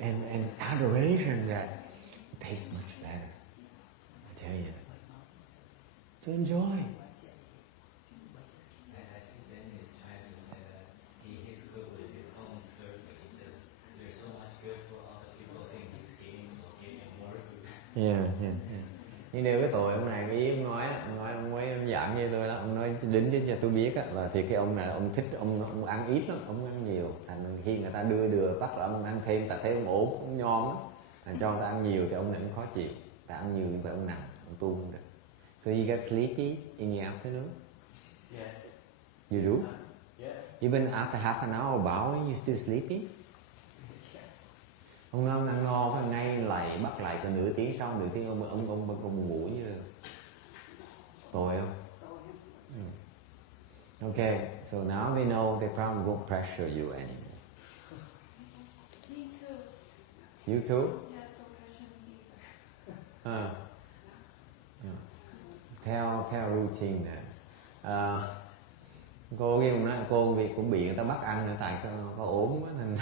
and adoration that it tastes much better. I tell you. So enjoy. I think then he's trying to say that he's good with his own circle. There's so much good for other people think he's giving, so give him more to. Yeah. Nhưng nếu cái tội ông này cái ý ông nói ông giảng như tôi đó, ông nói đính chứ cho tôi biết á, là thì cái ông này ông thích ông ăn ít lắm, ông ăn nhiều, thành khi người ta đưa bắt là ông ăn thêm, ta thấy ông ốm, ông nhom á, cho người ta ăn nhiều thì ông này cũng khó chịu, ta ăn nhiều như vậy ông nặng, ông tu không được. So you get sleepy in the afternoon? Yes. You do? Yeah. Even after half an hour bowing, you still sleepy? Yes. Ông ăn ngon phải ngay lại bắt lại từ nửa tiếng sau, nửa tiếng ông buồn ngủ như tội không? Okay, so now they know they probably won't pressure you anymore. Me too. You too? Yes, don't pressure me either. Theo routine này. Cô kia nói cô vì cũng bị người ta bắt ăn nữa tại có ốm quá nên.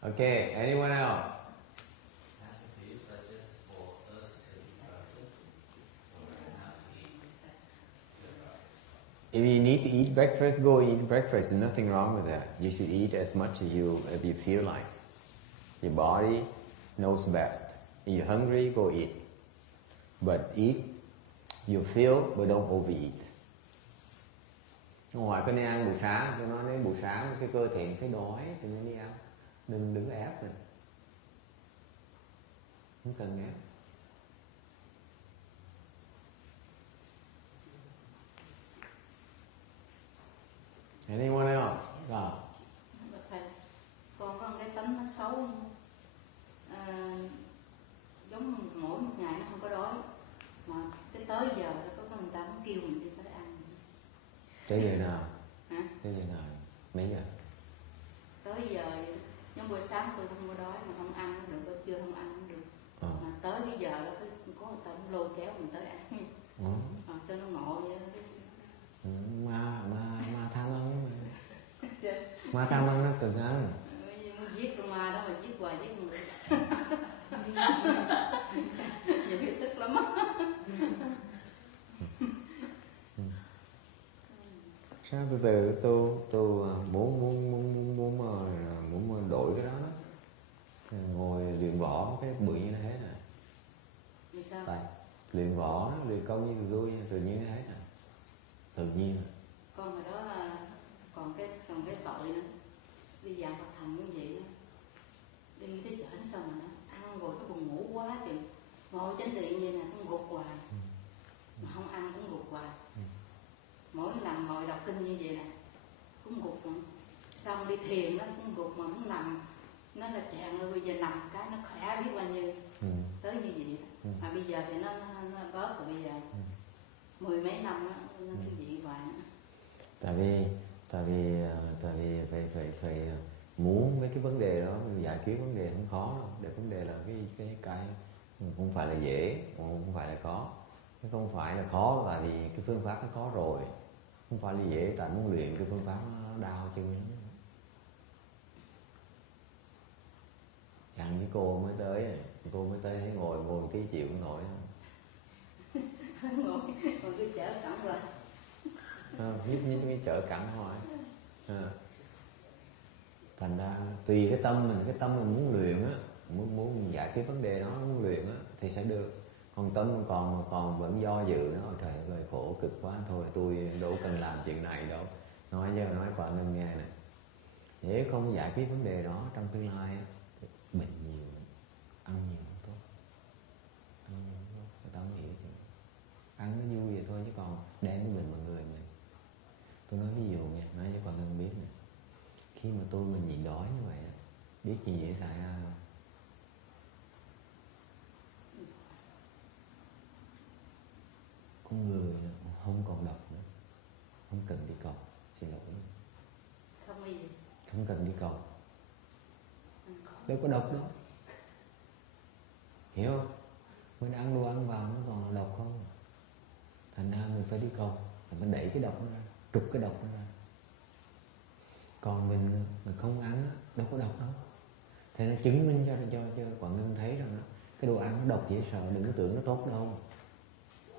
Okay, anyone else? Do you suggest for us to eat breakfast or not to eat the breakfast? If you need to eat breakfast, go eat breakfast. There's nothing wrong with that. You should eat as much as you feel like. Your body knows best. If you're hungry, go eat. But eat, you feel, but don't overeat. Ngoài có nên ăn buổi sáng, tôi nói đến buổi sáng cái cơ thể thấy đói thì nên đi ăn. Đừng ép mình. Không cần ép. Anyone else? Thầy, con có một cái tính nó xấu, giống mỗi một ngày nó không có đói, mà cái tới giờ nó có người ta muốn kêu mình đi tới ăn. Tới giờ nào? Hả? Tới giờ nào? Mấy giờ? Tới giờ, giống buổi sáng tôi không có đói mà không ăn cũng được, bữa trưa không ăn cũng được. ta cũng lôi kéo mình tới ăn. Cho nó ngộ vậy. Ma tham ăn ma tham ăn nó từng ăn. Giết con ma đó mà giết hoài giết người. Nhiều cái tức lắm á. Sao từ từ tôi muốn đổi cái đó đó. Ngồi luyện võ cái bự như thế này. Vì sao? Tại luyện võ đó, luyện câu như tôi tự nhiên như thế này. Tự nhiên. Con hồi đó là còn cái tội nữa. Đi dạo Phật thành như vậy đó. Đi tới chợ sao mà nó ăn rồi nó buồn ngủ quá chừng. Ngồi trên điện vậy nè cũng gục hoài. Mà không ăn cũng gục hoài. Mỗi lần ngồi đọc kinh như vậy nè cũng gục nữa. Xong đi thiền nó cũng gục mà không nằm. Nó là chàng ơi bây giờ nằm cái nó khỏe biết bao nhiêu. Tới như vậy đó. Mà bây giờ thì nó bớt rồi bây giờ. Mười mấy năm đó, nó cứ vậy hoài nữa. Tại vì phải muốn mấy cái vấn đề đó giải quyết vấn đề không khó đâu. Để vấn đề là cái không phải là dễ, không phải là có. Cái không phải là khó là vì cái phương pháp nó có rồi. Không phải là dễ tại muốn luyện cái phương pháp nó đau chân lắm. Dặn với cô mới tới thấy ngồi tí chịu không nổi. Ngồi cứ chở cẳng hoài. Biết chở cẳng hoài. Thành ra tùy cái tâm mình muốn luyện á, muốn giải quyết vấn đề đó, muốn luyện á thì sẽ được. Còn tâm còn vẫn do dự nó, trời ơi khổ cực quá thôi, tôi đâu cần làm chuyện này đâu. Nói quả ngân nghe này. Nếu không giải quyết vấn đề đó trong tương lai á, bệnh nhiều, ăn nhiều không tốt. Người ta không hiểu chứ. Ăn nó vui vậy thôi chứ còn đem cái mình vào người mình. Tôi nói ví dụ nha, nói cho quả ngân biết nè. Khi mà mình nhịn đói như vậy á, biết gì dễ xảy ra không? Con người không còn độc nữa. Không cần đi cầu. Xin lỗi. Không cần đi cầu. Đâu có độc đâu. Hiểu không? Mình ăn đồ ăn vào nó còn là độc không? Thành ra mình phải đi cầu. Mình đẩy cái độc nó ra, trục cái độc nó ra. Còn mình không ăn đâu có độc đâu. Thế nó chứng minh cho quả ngân thấy rằng đó, cái đồ ăn nó độc dễ sợ, đừng có tưởng nó tốt đâu.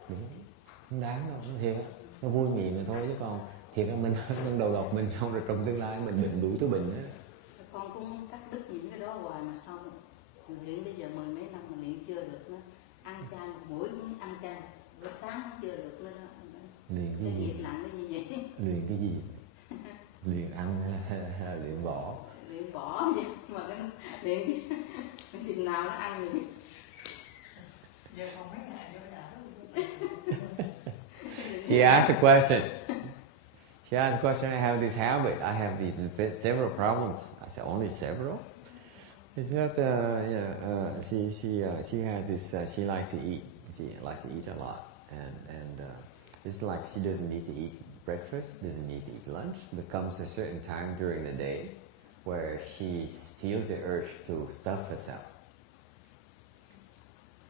Đúng, không đáng đâu, nó thiệt, nó vui miệng rồi thôi chứ còn thiệt là mình ăn đầu độc mình xong rồi trong tương lai mình bệnh đuổi tới bệnh đó. Con cũng cắt đứt những cái đó hoài mà xong hiện bây giờ mười mấy năm mà luyện chưa được nữa. Ăn chay một buổi cũng ăn chay, bữa sáng cũng chưa được nữa đó. Luyện cái gì? Nghiệp nặng như vậy. Luyện cái gì? Luyện ăn hay là luyện võ? Luyện võ vậy mà cái luyện chừng nào nó ăn gì? Giờ còn mấy ngày nữa đã. She asked a question. I have this habit. I have these several problems. I said, only several? It's not, she has this, she likes to eat. She likes to eat a lot. And it's like she doesn't need to eat breakfast, doesn't need to eat lunch. There comes a certain time during the day where she feels the urge to stuff herself.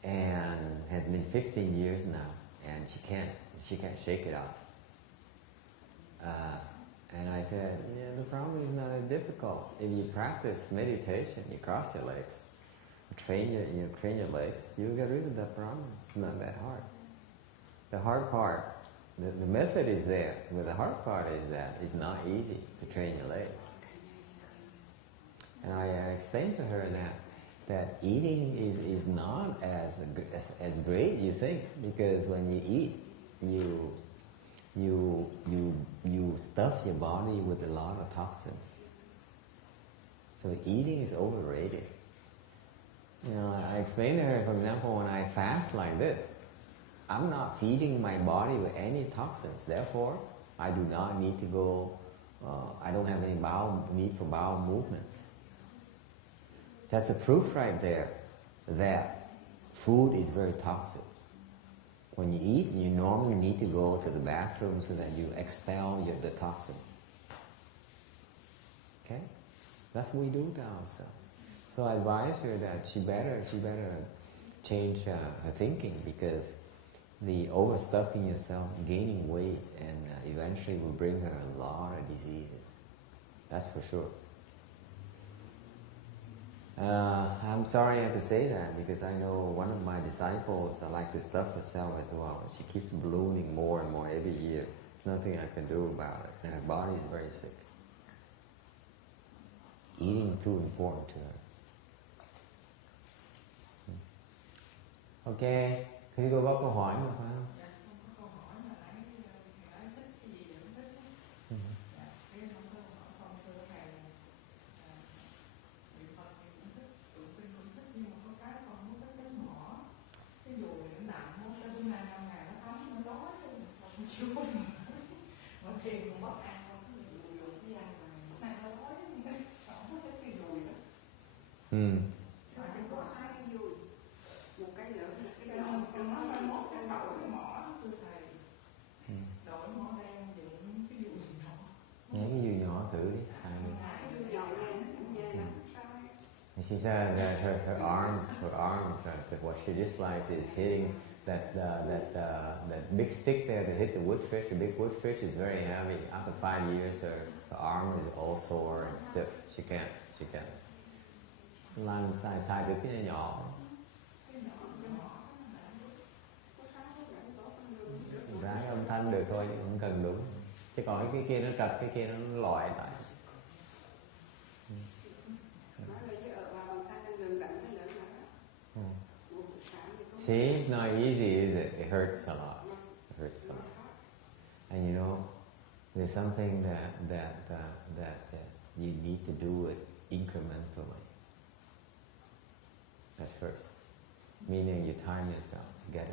And has been 15 years now, and she can't shake it off. And I said, yeah, the problem is not that difficult. If you practice meditation, you cross your legs, train your legs, you'll get rid of that problem. It's not that hard. The hard part, the method is there, but the hard part is that it's not easy to train your legs. And I explained to her that eating is not as great you think, because when you eat, you stuff your body with a lot of toxins. So eating is overrated. You know, I explained to her, for example, when I fast like this, I'm not feeding my body with any toxins. Therefore, I do not need to go. I don't have any need for bowel movements. That's a proof right there that food is very toxic. When you eat, you normally need to go to the bathroom so that you expel the toxins. Okay? That's what we do to ourselves. So I advise her that she better change her thinking, because the overstuffing yourself, gaining weight, and eventually will bring her a lot of diseases. That's for sure. I'm sorry I have to say that, because I know one of my disciples like to stuff herself as well. She keeps ballooning more and more every year. There's nothing I can do about it. And her body is very sick. Eating too important to her. Ok, khi cô có câu hỏi mà phải không? Dạ, không có câu hỏi mà nãy thích cái gì thì cũng thích. Dạ, cái không có câu hỏi con thưa thầy là niệm Phật thì cũng thích, tụng kinh cũng thích, nhưng mà có cái con không thích cái mỏ. Cái dù thì nó nặng, nó tới bữa nay 5 ngày nó ấm, nó đói, không chịu có mỏ. Mà thiền cũng bất an, con cứ dù cái ăn mà bữa nay nó đói, không có thích cái dùi đó. Mà cái có hai cái dùi. Một cái nữa là cái đậu, nó mai mốt cái đậu cái mỏ thưa thầy. Đậu cái mỏ đen dùng cái dùi nhỏ. Nhảy cái dùi nhỏ thử đi. Cái dùi nhỏ nghe lắm. She said that her arm, what she dislikes is hitting that big stick there to hit the wood fish. The big wood fish is very heavy. After 5 years, her arm is all sore and stiff. She can't. Làm sai được cái nhỏ. Ráng âm thanh được thôi, không cần đúng. Chứ còn cái kia nó trật, cái kia nó lòi lại. See, it's not easy, is it? It hurts a lot. It hurts a lot. And you know, there's something that you need to do it incrementally. At first. Meaning you time yourself. Get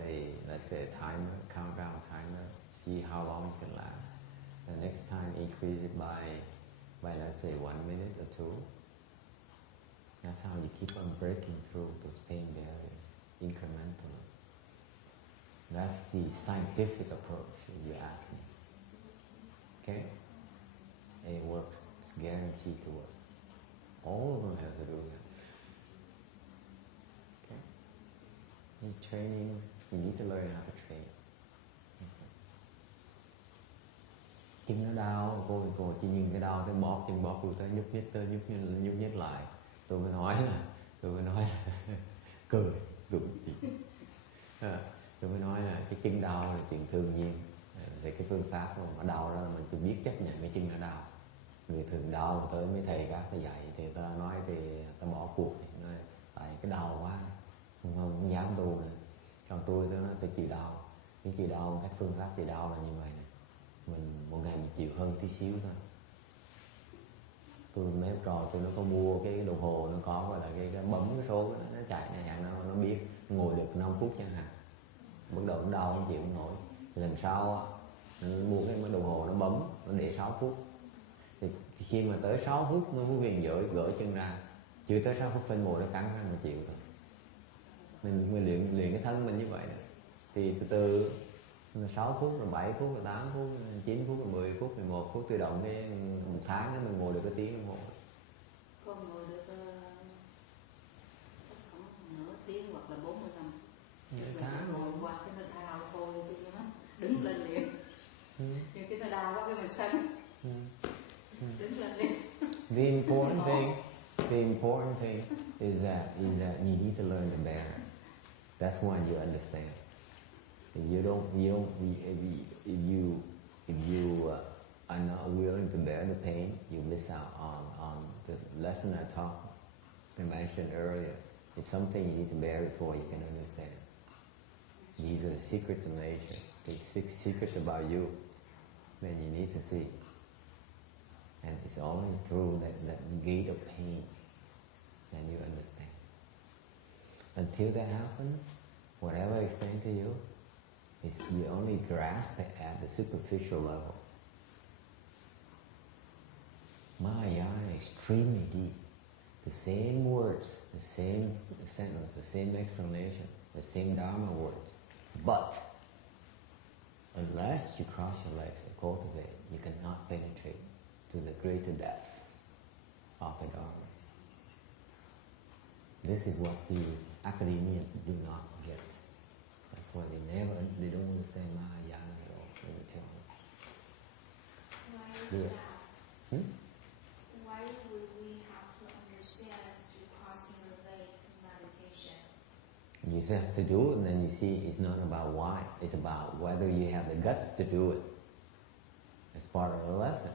let's say a timer, countdown timer. See how long it can last. The next time increase it by let's say 1 minute or 2. That's how you keep on breaking through those pain barriers incrementally. That's the scientific approach, if you ask me. Okay? And it works. It's guaranteed to work. All of them have to do that. Okay? These trainings, you need to learn how to train. Chân nó đau, cô chỉ nhìn cái đau, cái bóp chân bóp cô tới nhúc nhích lại. Tôi mới nói là cười chị. Tôi mới nói là cái chân đau là chuyện thường nhiên. Thì cái phương pháp mà đau đó là mình cứ biết chấp nhận cái chân nó đau. Người thường đau tới mấy thầy các thầy dạy thì ta nói thì ta bỏ cuộc. Nói, tại cái đau quá, không dám tu nữa. Còn tôi nói tôi chịu đau. Cái chịu đau, cách phương pháp chịu đau là như vậy. Mình một ngày mình chịu hơn tí xíu thôi. Tôi mấy trò tôi nó có mua cái đồng hồ, nó có gọi là cái bấm cái số nó chạy này nó biết ngồi được 5 phút chẳng hạn. Bắt đầu nó đau không chịu không nổi. Lần sau nó mua cái đồng hồ nó bấm, nó để 6 phút. Thì khi mà tới 6 phút nó mới quyền gỡ chân ra. Chưa tới 6 phút phên mồi nó cắn răng mà chịu thôi. Mình luyện cái thân mình như vậy đó. Thì từ 6 phút, rồi 7 phút, rồi 8 phút, 9 phút, rồi 10 phút, 11 phút, tự động cái 1 tháng cái mình ngồi được cái tiếng đồng hồ. Con ngồi được khoảng nửa tiếng hoặc là 45. Ngồi qua cái nó đau thôi, tôi nói đứng lên liền. Nhưng cái nó đau quá cái mình sân. Đứng lên liền. The important thing is that you need to learn to bear. That's when you understand. If you are not willing to bear the pain, you miss out on the lesson I mentioned earlier. It's something you need to bear before you can understand. These are the secrets of nature. The 6 secrets about you. Then you need to see. And it's only through that gate of pain that you understand. Until that happens, whatever I explain to you, you only grasp it at the superficial level. Mahayana is extremely deep. The same words, the same sentence, the same explanation, the same Dharma words. But unless you cross your legs and cultivate, you cannot penetrate to the greater depths of the Dharma. This is what the academians do not get. That's why they don't understand Mahayana at all. Let me tell you. Why is that? Why would we have to understand through crossing the legs in meditation? You just have to do it, and then you see it's not about why. It's about whether you have the guts to do it. It's part of the lesson.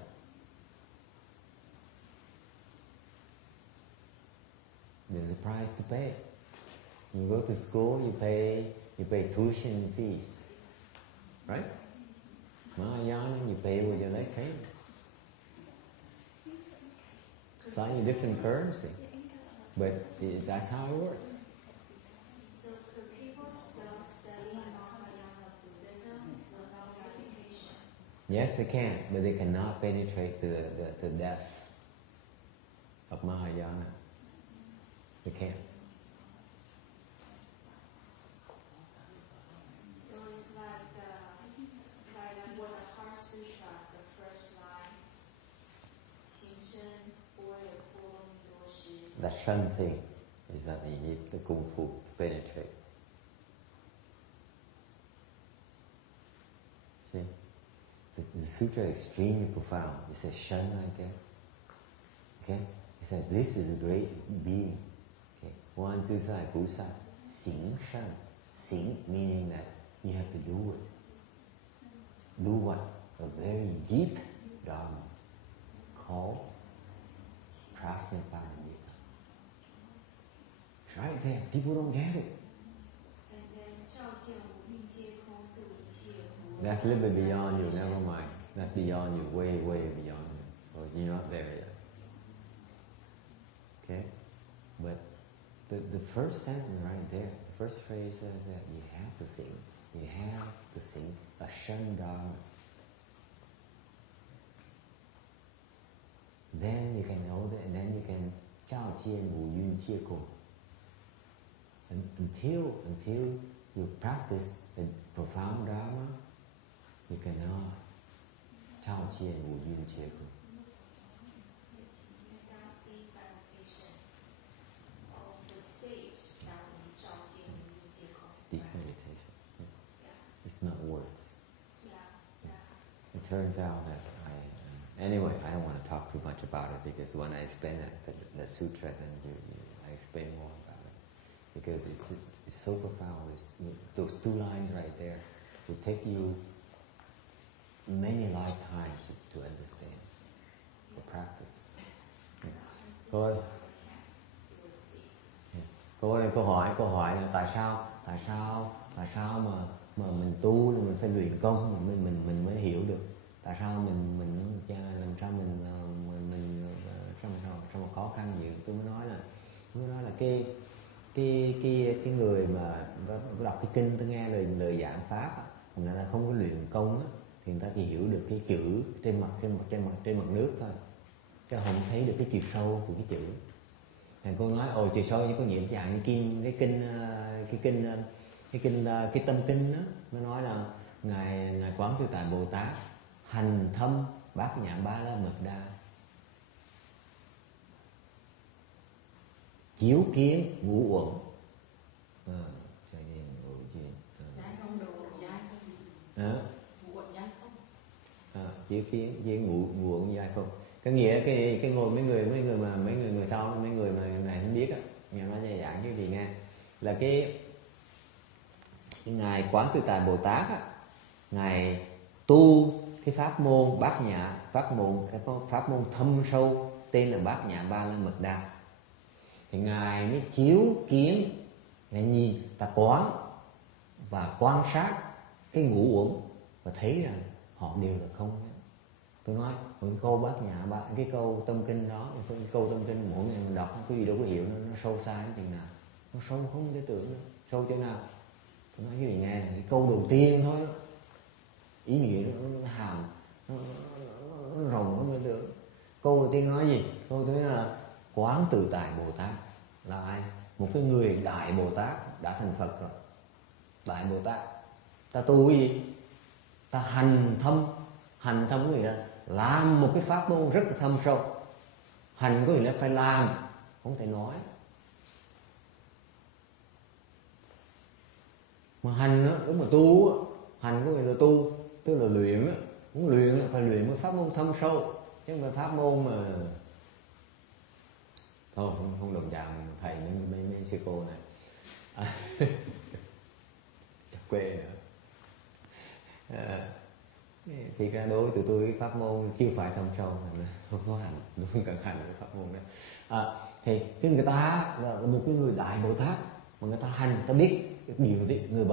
There's a price to pay. You go to school, you pay tuition fees, right? Mahayana, you pay with your leg pain. Slightly different currency, but that's how it works. So people still study Mahayana Buddhism without meditation? Yes, they can, but they cannot penetrate the depth of Mahayana. They can't. So it's like for the Heart Sutra, the first line, 行深般若波罗蜜多时. The shen thing is that you need the kung fu to penetrate. See? The sutra is extremely profound. It says shen right there. Okay? It says this is a great being. Okay? Wan Zhu Sai Gu Sai. Xing shen. Xing meaning that you have to do it. Do what? A very deep dharma called Prasnaparamita. It's right there. People don't get it. And then 照见五蕴皆空，度一切无我。 That's a little bit beyond you, never mind. That's beyond you, way, way beyond you. So you're not there yet. Okay? But the first sentence right there, the first phrase says that you have to sing. You have to sing a Shen Dharma. Then you can know that, and then you can 照见五蕴皆空. Until you practice the profound Dharma, you cannot 照见五蕴皆空. That's deep meditation. Of the stage that we 照见五蕴皆空. Deep meditation. Yeah. It's not words. Yeah. It turns out that anyway, I don't want to talk too much about it because when I explain the sutra, then I explain more about it. Because it's so profound. Those two lines right there will take you many lifetimes to understand, to practice. Câu hỏi là tại sao mà mình tu là mình phải luyện công mà mình mới hiểu được. Tại sao mình làm sao mình trong một khó khăn gì. Tôi mới nói là cái người mà đọc cái kinh, tôi nghe lời giảng pháp, người ta không có luyện công á, thì người ta chỉ hiểu được cái chữ trên mặt nước thôi, chứ không thấy được cái chiều sâu của cái chữ. Thầy cô nói chiều sâu như có nhiệm trạng cái tâm kinh đó, nó nói là ngài Quán Tự Tại Bồ Tát hành thâm bát nhã ba la mật đa, chiếu kiến ngũ uẩn. Cho nên Giải không được, giải không. Ngũ uẩn giải không. Chiếu kiến ngũ uẩn giải không. Cái nghĩa cái ngồi mấy người sau, mấy người mà này không biết á, nghe nói dài dạng chứ thì nghe là cái ngài Quán Tự Tại Bồ Tát á, ngài tu cái pháp môn bát nhã, pháp môn thâm sâu tên là bát nhã ba la mật đa. Thì ngài mới chiếu kiến, ngài nhìn, ta quán và quan sát cái ngũ uẩn và thấy rằng họ đều là không. Tôi nói một cái câu bát nhã, cái câu tâm kinh đó, cái câu tâm kinh mỗi ngày mình đọc cái gì đâu có hiểu nó sâu xa đến chừng nào, nó sâu không thể tưởng nữa. Sâu chỗ nào? Tôi nói cái gì nghe là cái câu đầu tiên thôi đó, ý nghĩa nó hàm, nó rộng không thể tưởng. Câu đầu tiên nói gì? Câu thứ là Quán Tự Tại Bồ Tát là ai? Một cái người đại Bồ Tát đã thành Phật rồi. Đại Bồ Tát, ta tu cái gì? Ta hành thâm có nghĩa là làm một cái pháp môn rất là thâm sâu. Hành có nghĩa là phải làm, không thể nói. Mà hành á, lúc mà tu á, hành có nghĩa là tu, tức là luyện á. Muốn luyện là phải luyện một pháp môn thâm sâu, chứ không phải pháp môn mà thôi không đồng chạm thầy mấy sư cô này. Quê nữa. Thì ra đối với tụi tôi pháp môn chưa phải thâm sâu, không có hành, không cần hành cái pháp môn đó. Thì cái người ta là một cái người đại Bồ Tát mà người ta hành, ta biết cái điều người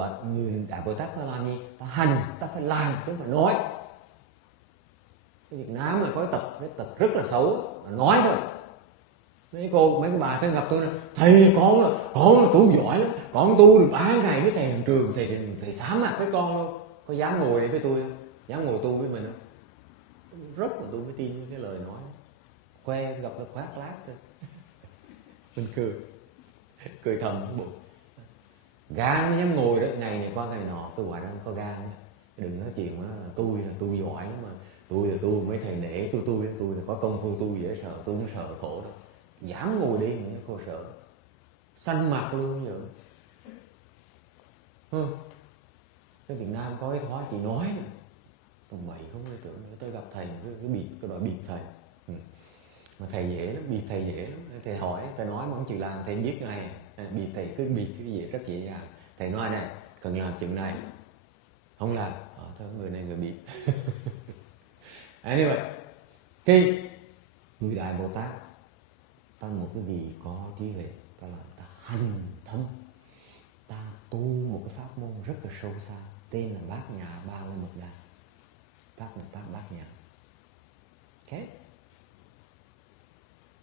đại Bồ Tát ta làm gì, ta hành, ta phải làm chứ không phải nói. Cái Việt Nam là có cái tật rất là xấu, là nói thôi. Mấy cái bà tới gặp tôi nói, thầy con là tu giỏi lắm, con tu được 3 ngày với thầy hiện trường, thầy xám mặt với con luôn, có dám ngồi đây với tôi không? Dám ngồi tu với mình không? Rất là tôi mới tin cái lời nói, khoe gặp nó khoác lác thôi. Mình cười thầm trong bụng, gan dám ngồi đó, ngày này qua ngày nọ, tôi gọi nó có gan, đừng nói chuyện đó là tôi giỏi lắm mà, tôi là tu mấy thầy nể tôi là có công phu tu dễ sợ, tôi không sợ khổ đâu, dám ngồi đi mà nó khổ sợ, xanh mặt luôn vậy. Cái Việt Nam có cái thói chỉ nói mà, còn bậy không có tưởng nữa. Tôi gặp thầy cái đòi bịt thầy, mà thầy dễ lắm, bịt thầy dễ lắm. Thầy hỏi, thầy nói mà không chịu làm, thầy biết ngay. Bịt thầy cứ bịt cái gì rất dễ dàng. Thầy nói này, cần làm chuyện này, không làm, thôi người này người bịt. Anyway, cái người đại Bồ Tát, ta một cái vị có trí huệ, ta là ta hành thâm, ta tu một cái pháp môn rất là sâu xa, tên là Bát Nhã Ba La Mật Đa, Bát Nhã. Okay.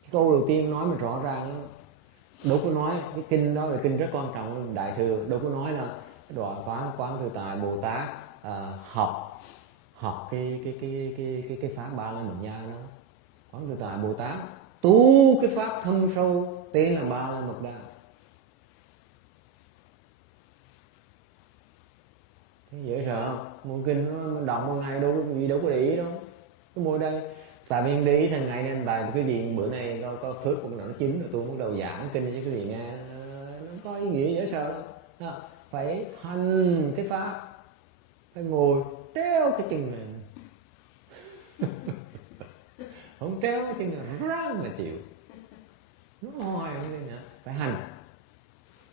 Cái câu đầu tiên nói mình rõ ràng, đâu có nói cái kinh đó là kinh rất quan trọng, Đại Thừa đâu có nói là cái đoạn quán Tự Tại Bồ Tát học cái pháp Ba La Mật Đa đó. Quán Tự Tại Bồ Tát tu cái pháp thâm sâu tên là Ba La Mật Đa. Thế dễ sợ không? Một kinh nó đọc một ngày đâu có để ý đâu. Cái mỗi đây tại vì để ý thằng ngày nên tại cái gì bữa nay có phước một đoạn chính rồi tôi bắt đầu giảng kinh cho cái gì nghe nó có ý nghĩa dễ sợ đâu. Phải hành cái pháp, phải ngồi treo cái chân này. Không treo cái chân này ráng mà chịu, nó hoài không đi nữa. Phải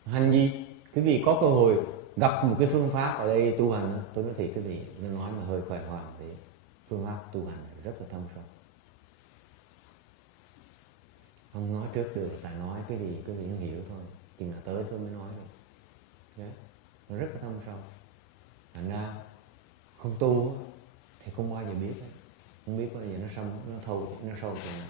hành gì? Cái vị có cơ hội gặp một cái phương pháp ở đây tu hành, tôi nói thiệt cái vị nó nói mà hơi khoe khoang thì phương pháp tu hành rất là thâm sâu, không nói trước được, tại nói cái gì không hiểu thôi, chừng nào tới tôi mới nói được. Nó rất là thâm sâu, thành ra không tu thì không bao giờ biết, không biết bao giờ nó sâu chừng nào.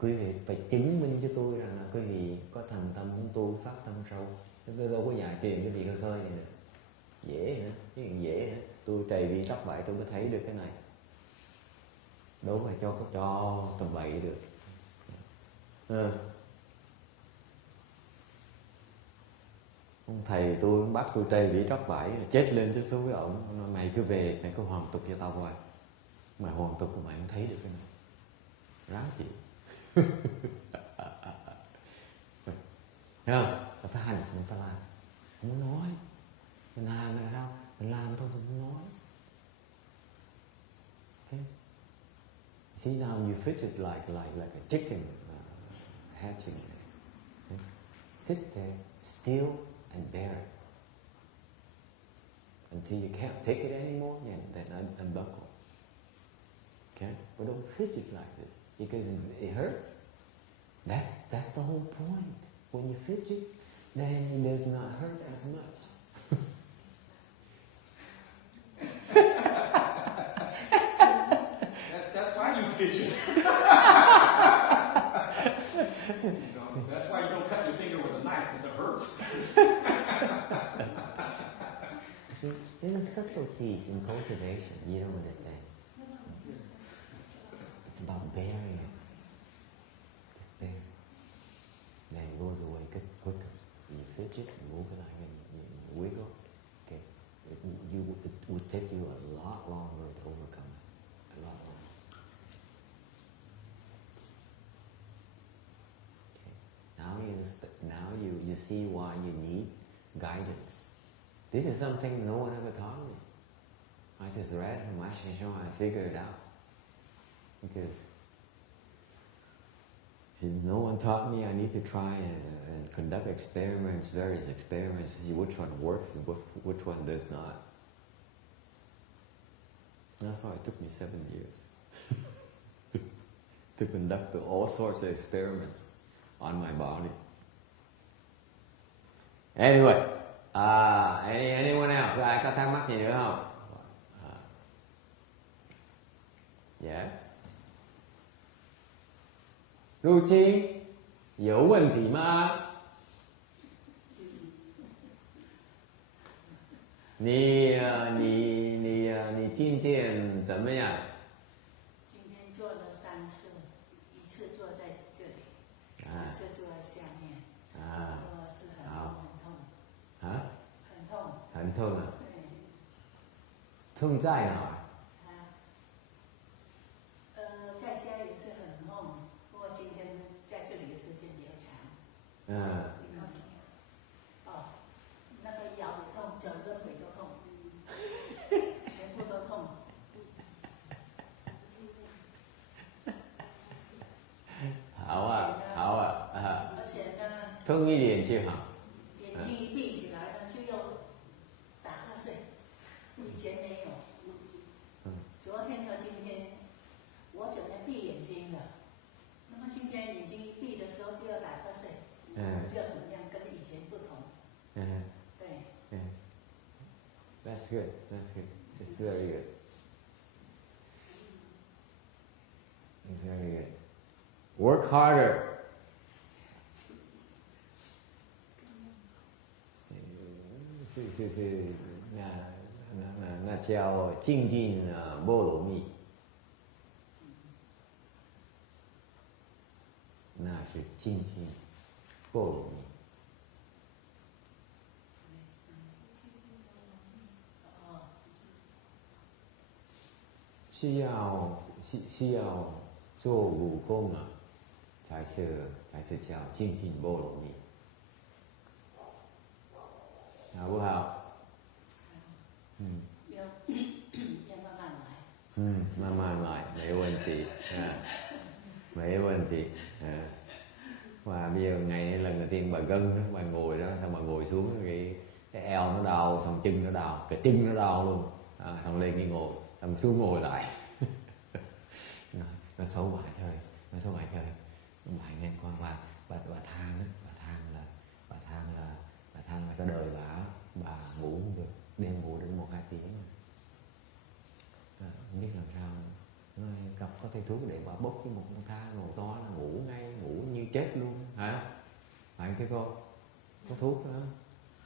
Quý vị phải chứng minh cho tôi rằng là quý vị có thành tâm muốn tu pháp thâm sâu. Tôi đâu có dạy truyền cái việc khơi này được. Dễ hả? Cái chuyện dễ hả? Tôi trầy vì tóc bậy tôi mới thấy được cái này. Đâu phải cho tầm bậy được. Ông thầy tôi bắt tôi trầy vì tóc bậy, chết lên chết xuống với ổng, nói mày cứ về, mày cứ hoàn tục cho tao coi. Mày hoàn tục của mày không thấy được cái này. Ráng chịu. Thấy không? Phải hành, mình phải làm. Không có nói. Mình làm là sao? Mình làm thôi, mình không nói. Okay. See now you fidget like a chicken hatching. Okay. Sit there, still and bear it. Until you can't take it anymore, then unbuckle. Okay? But don't fidget like this because it hurts. That's the whole point. When you fidget, then it does not hurt as much. That's why you fidget. That's why you don't cut your finger with a knife because it hurts. See, there are subtleties in cultivation you don't understand. It's about bearing it. Just bear it. Then it goes away quicker. You fidget, you move it like you wiggle. Okay. It would take you a lot longer to overcome it. A lot longer. Okay. Now you see why you need guidance. This is something no one ever taught me. I just read from Master Sho, I figured it out. Because no one taught me, I need to try and conduct experiments, various experiments, to see which one works and which one does not. That's why it took me 7 years to conduct all sorts of experiments on my body. Anyway, anyone else? Ai có thắc mắc gì nữa không? Yes. 入侵有问题吗？你今天怎么样？今天做了3次，1次坐在这里，4次坐在下面，是很痛，很痛，很痛啊！对，痛在哪儿？在家也是很痛，不过今天在这里的时间比较长。那个腰也痛，整个腿都痛，全部都痛。好啊，好啊，而且呢，痛一点就好。眼睛一闭起来呢，就要打瞌睡，以前没有。昨天和今天，我整天闭眼睛的，那么今天眼睛一闭的时候就要打瞌睡，不知道怎么样，跟以前不同。对。That's good. That's good. It's very good. It's very good. Work harder. 是那叫精进波罗蜜，那是精进波罗蜜。需要做武功啊，才是叫精进波罗蜜，好不好？要慢慢来。慢慢来，没问题，没问题。Và bây giờ ngày lần đầu tiên bà gân đó, bà ngồi đó, xong bà ngồi xuống cái eo nó đau, xong chân nó đau, cái chân nó đau luôn, xong lên cái ngồi, xong xuống ngồi lại. Nó xấu vài thôi, bà nghe coi bà than đó, bà than là cái đời bà ngủ không được, đêm ngủ được 1-2 tiếng. Không biết làm sao, nói gặp có thầy thuốc để bà bốc cái một con than màu to là ngủ ngay, ngủ như chết luôn, hả? Phải chứ cô? Có thuốc đó,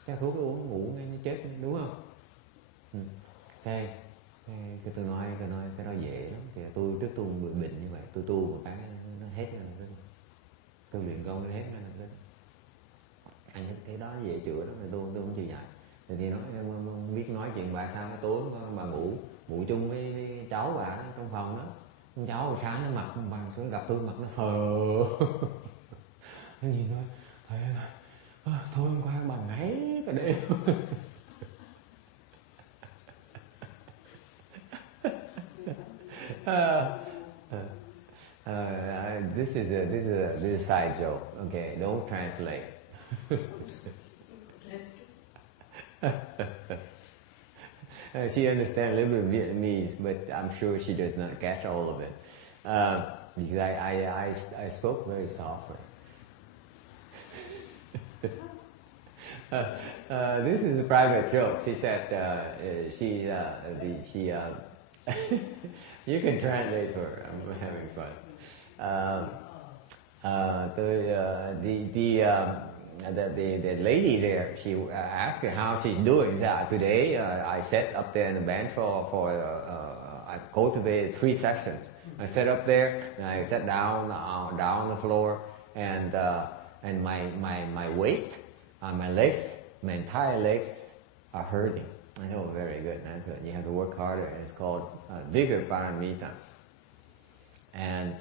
chắc thuốc uống ngủ ngay như chết đúng không? Cái tôi nói cái đó dễ lắm. Thì trước tôi bị bệnh như vậy, tôi tu một cái nó hết rồi, tôi luyện công nó hết rồi. Anh cái đó dễ chữa lắm, tôi không chịu dạy. Thì nó không biết nói chuyện bà sao, tối bà ngủ chung với cháu bà trong phòng đó. Con cháu hồi sáng nó mặt bà xuống gặp tôi mặt nó phờ. Nó nhìn tôi thôi hôm qua bà ngáy cả đêm. This is a side joke. Okay, don't translate. She understands a little bit of Vietnamese, but I'm sure she does not catch all of it. Because I spoke very softly. This is a private joke. She said you can translate for her. I'm having fun. The lady there, she asked her how she's doing. She said, today I sat up there in the bench I cultivated 3 sessions. I sat up there and I sat down on the floor, and my waist, my legs, my entire legs are hurting. I know, very good. That's good. You have to work harder. It's called vigor paramita. And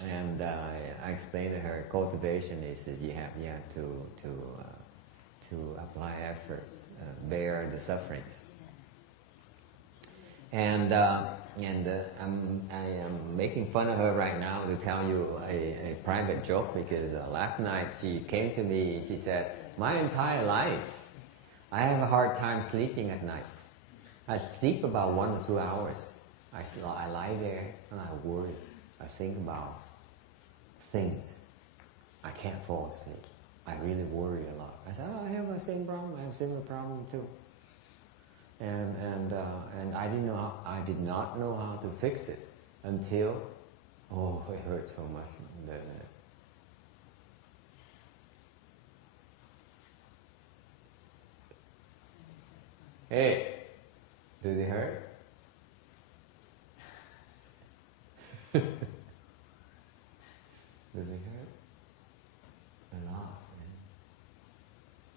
And I explained to her, cultivation is that you have to apply efforts, bear the sufferings. And I am making fun of her right now to tell you a private joke, because last night she came to me and she said, my entire life I have a hard time sleeping at night. I sleep about 1 or 2 hours. I lie there and I worry. I think about things. I can't fall asleep. I really worry a lot. I said, I have the same problem. I have a similar problem too. And I did not know how to fix it until it hurt so much. Hey, does it hurt? Does it hurt? A lot, man.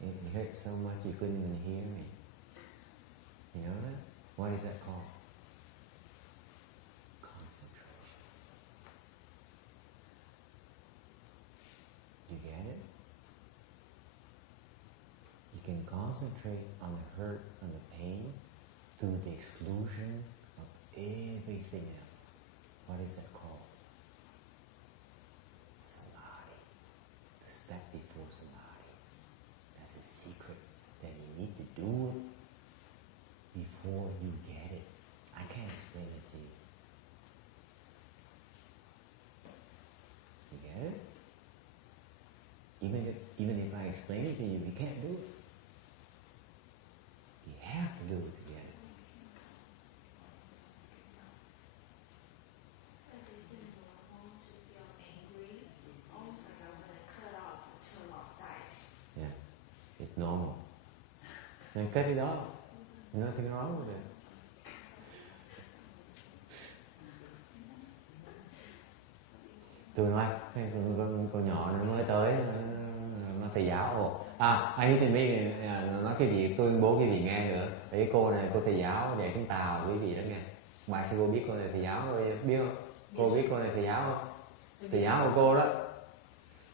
It hurt so much you couldn't even hear me. You know that? What is that called? Concentration. You get it? You can concentrate on the hurt and the pain to the exclusion of everything else. What is that called? Samadhi. The step before samadhi. That's a secret. That you need to do it before you get it. I can't explain it to you. You get it? Even if I explain it to you, you can't do it. You have to do it to get it. Yeah, it's normal. And cut it off. Nothing wrong with it. Tôi nói con nhỏ nó mới tới, nó thầy giáo. I need to nói cái gì tôi bố cái gì nghe nữa. Để cô này cô thầy giáo dạy tiếng Tàu quý vị đó nghe. Bà sư cô biết cô này thầy giáo rồi biết không? Cô biết cô này thầy giáo không? Thầy giáo của cô đó.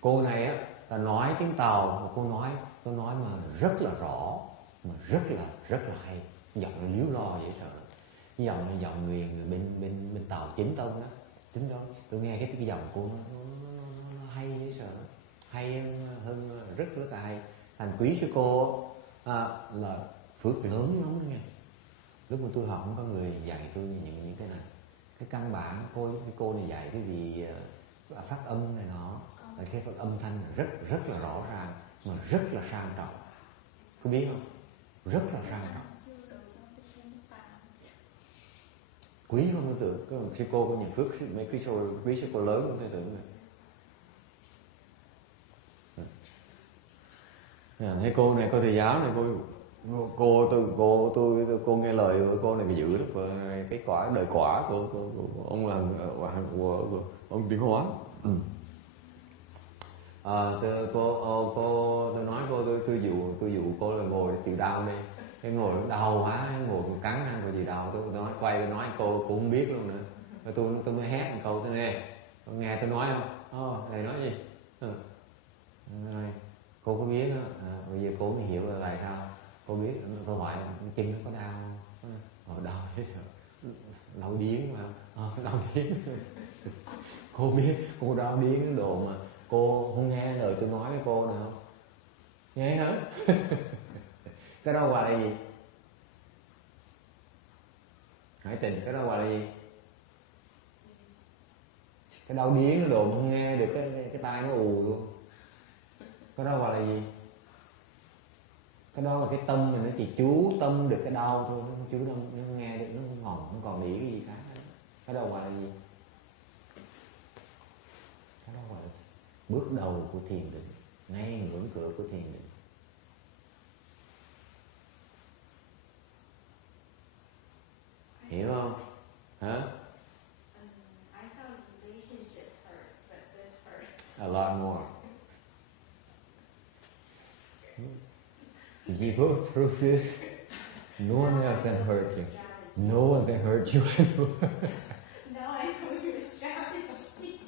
Cô này á là nói tiếng Tàu mà cô nói mà rất là rõ, mà rất là hay, giọng nó líu lo dễ sợ. Giọng người bên Tàu chính tông đó. Tôi nghe cái giọng của nó hay dễ sợ, hay hơn rất là hay. Thành quý sư cô là phước lớn lắm đó nghe. Lúc mà tôi học không có người dạy tôi những cái này. Cái căn bản cô này dạy cái gì phát âm này nọ, cái phát âm thanh rất là rõ ràng mà rất là sang trọng. Có biết không? Rất là sang trọng. Quý không tôi tưởng, có một sư cô có những phước mấy quý sư cô lớn không tôi tưởng này. Thấy cô này, cô thầy giáo này, cô nghe lời của cô này dữ lắm. Cái đời quả của ông là của ông Tiến Hóa. Tôi nói cô tôi dụ cô là ngồi chịu đau đi. Cái ngồi nó đau quá, ngồi cắn răng rồi gì đau. Tôi nói cô cũng biết luôn nữa. Tôi mới hét một câu thế này. Nghe tôi nói không? Thầy nói gì? Cô có biết đó. Bây giờ cô mới hiểu là tại sao. Cô biết, tôi hỏi chân nó có đau không? Đau hết sợ. Đau điếng mà. Đau điếng. Cô biết, cô đau điếng cái đồ mà cô không nghe lời tôi nói với cô nào không? Nghe hả? Cái đó gọi là gì? Hải Tình, cái đó gọi là gì? Cái đau điếng cái đồ mà không nghe được, cái tai nó ù luôn. Cái đó gọi là gì? Cái đó là cái tâm mình nó chỉ chú tâm được cái đau thôi, nó không chú tâm, nó không nghe được, nó không còn nghĩ cái gì cả. Cái đó gọi là gì? Cái đó gọi là bước đầu của thiền định, ngay ngưỡng cửa của thiền định. Hiểu không? Hả? I thought relationship hurts, but this hurts. A lot more. If you go through this, no one else can hurt you. No one can hurt you anymore. Now I know your strategy.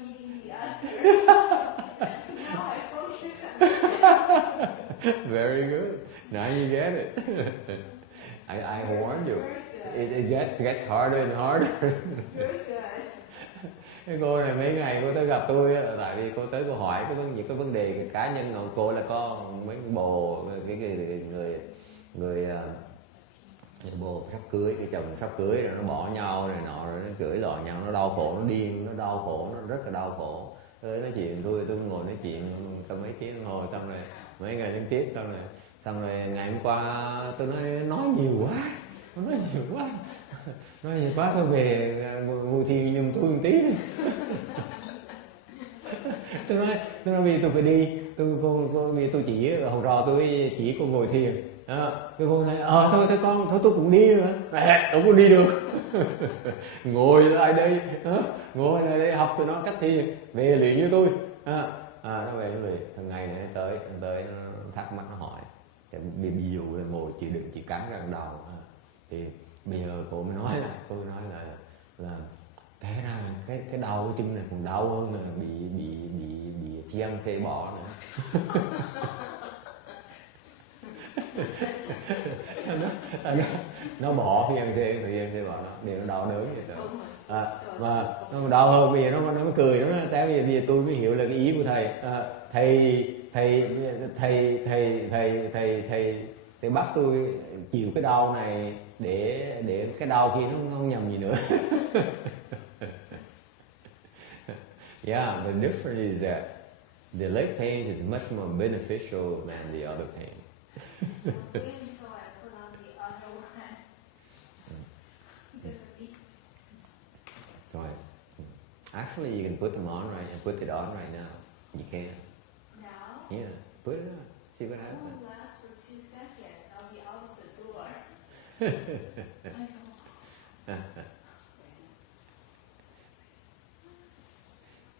beating the others. Now I focus on Very good. Now you get it. I warned you. It gets harder and harder. very good. Cái cô này mấy ngày cô tới gặp tôi á, tại vì cô tới cô hỏi những cái vấn đề cá nhân của cô, là có mấy bồ người bồ sắp cưới, cái chồng sắp cưới rồi nó bỏ nhau này nọ, rồi nó chửi lò nhau, nó đau khổ, nó điên, nó đau khổ, nó rất là đau khổ. Tôi nói chuyện tôi ngồi nói chuyện cả mấy tiếng đồng hồ, xong rồi mấy ngày liên tiếp, xong rồi ngày hôm qua tôi nói nhiều quá, nói nhiều quá, tôi về ngồi thiền giùm tôi một tí. tôi nói vì tôi phải đi, vì tôi chỉ hồi rò tôi chỉ cô ngồi thiền. Cái cô này thôi tôi cũng đi nữa. Đâu có đi được. Ngồi lại đây, ngồi lại đây học tụi nó cách thiền, về luyện với tôi. Nó về nó luyện, thằng ngày này tới nó thắc mắc, nó hỏi ví dụ là ngồi chị đừng chỉ cắn ra đầu. Thì bây giờ cô mới nói là té ra cái đau cái chân này còn đau hơn là bị chiang xe bỏ nữa. nó bỏ chiang xe bỏ nó đều nó đau đớn vậy sao. Mà nó đau hơn, bây giờ nó mới cười, nó nói tại bây giờ tôi mới hiểu là cái ý của thầy. Thầy bắt tôi chịu cái đau này để cái đau kia nó không nhầm gì nữa. Yeah, the difference is that the leg pain is much more beneficial than the other pain. So I put on the other one. Right. Actually, you can put them on put it on right now. You can. Now? Yeah, put it on. See what I happens. won't last for 2 seconds. I'll be out of the door.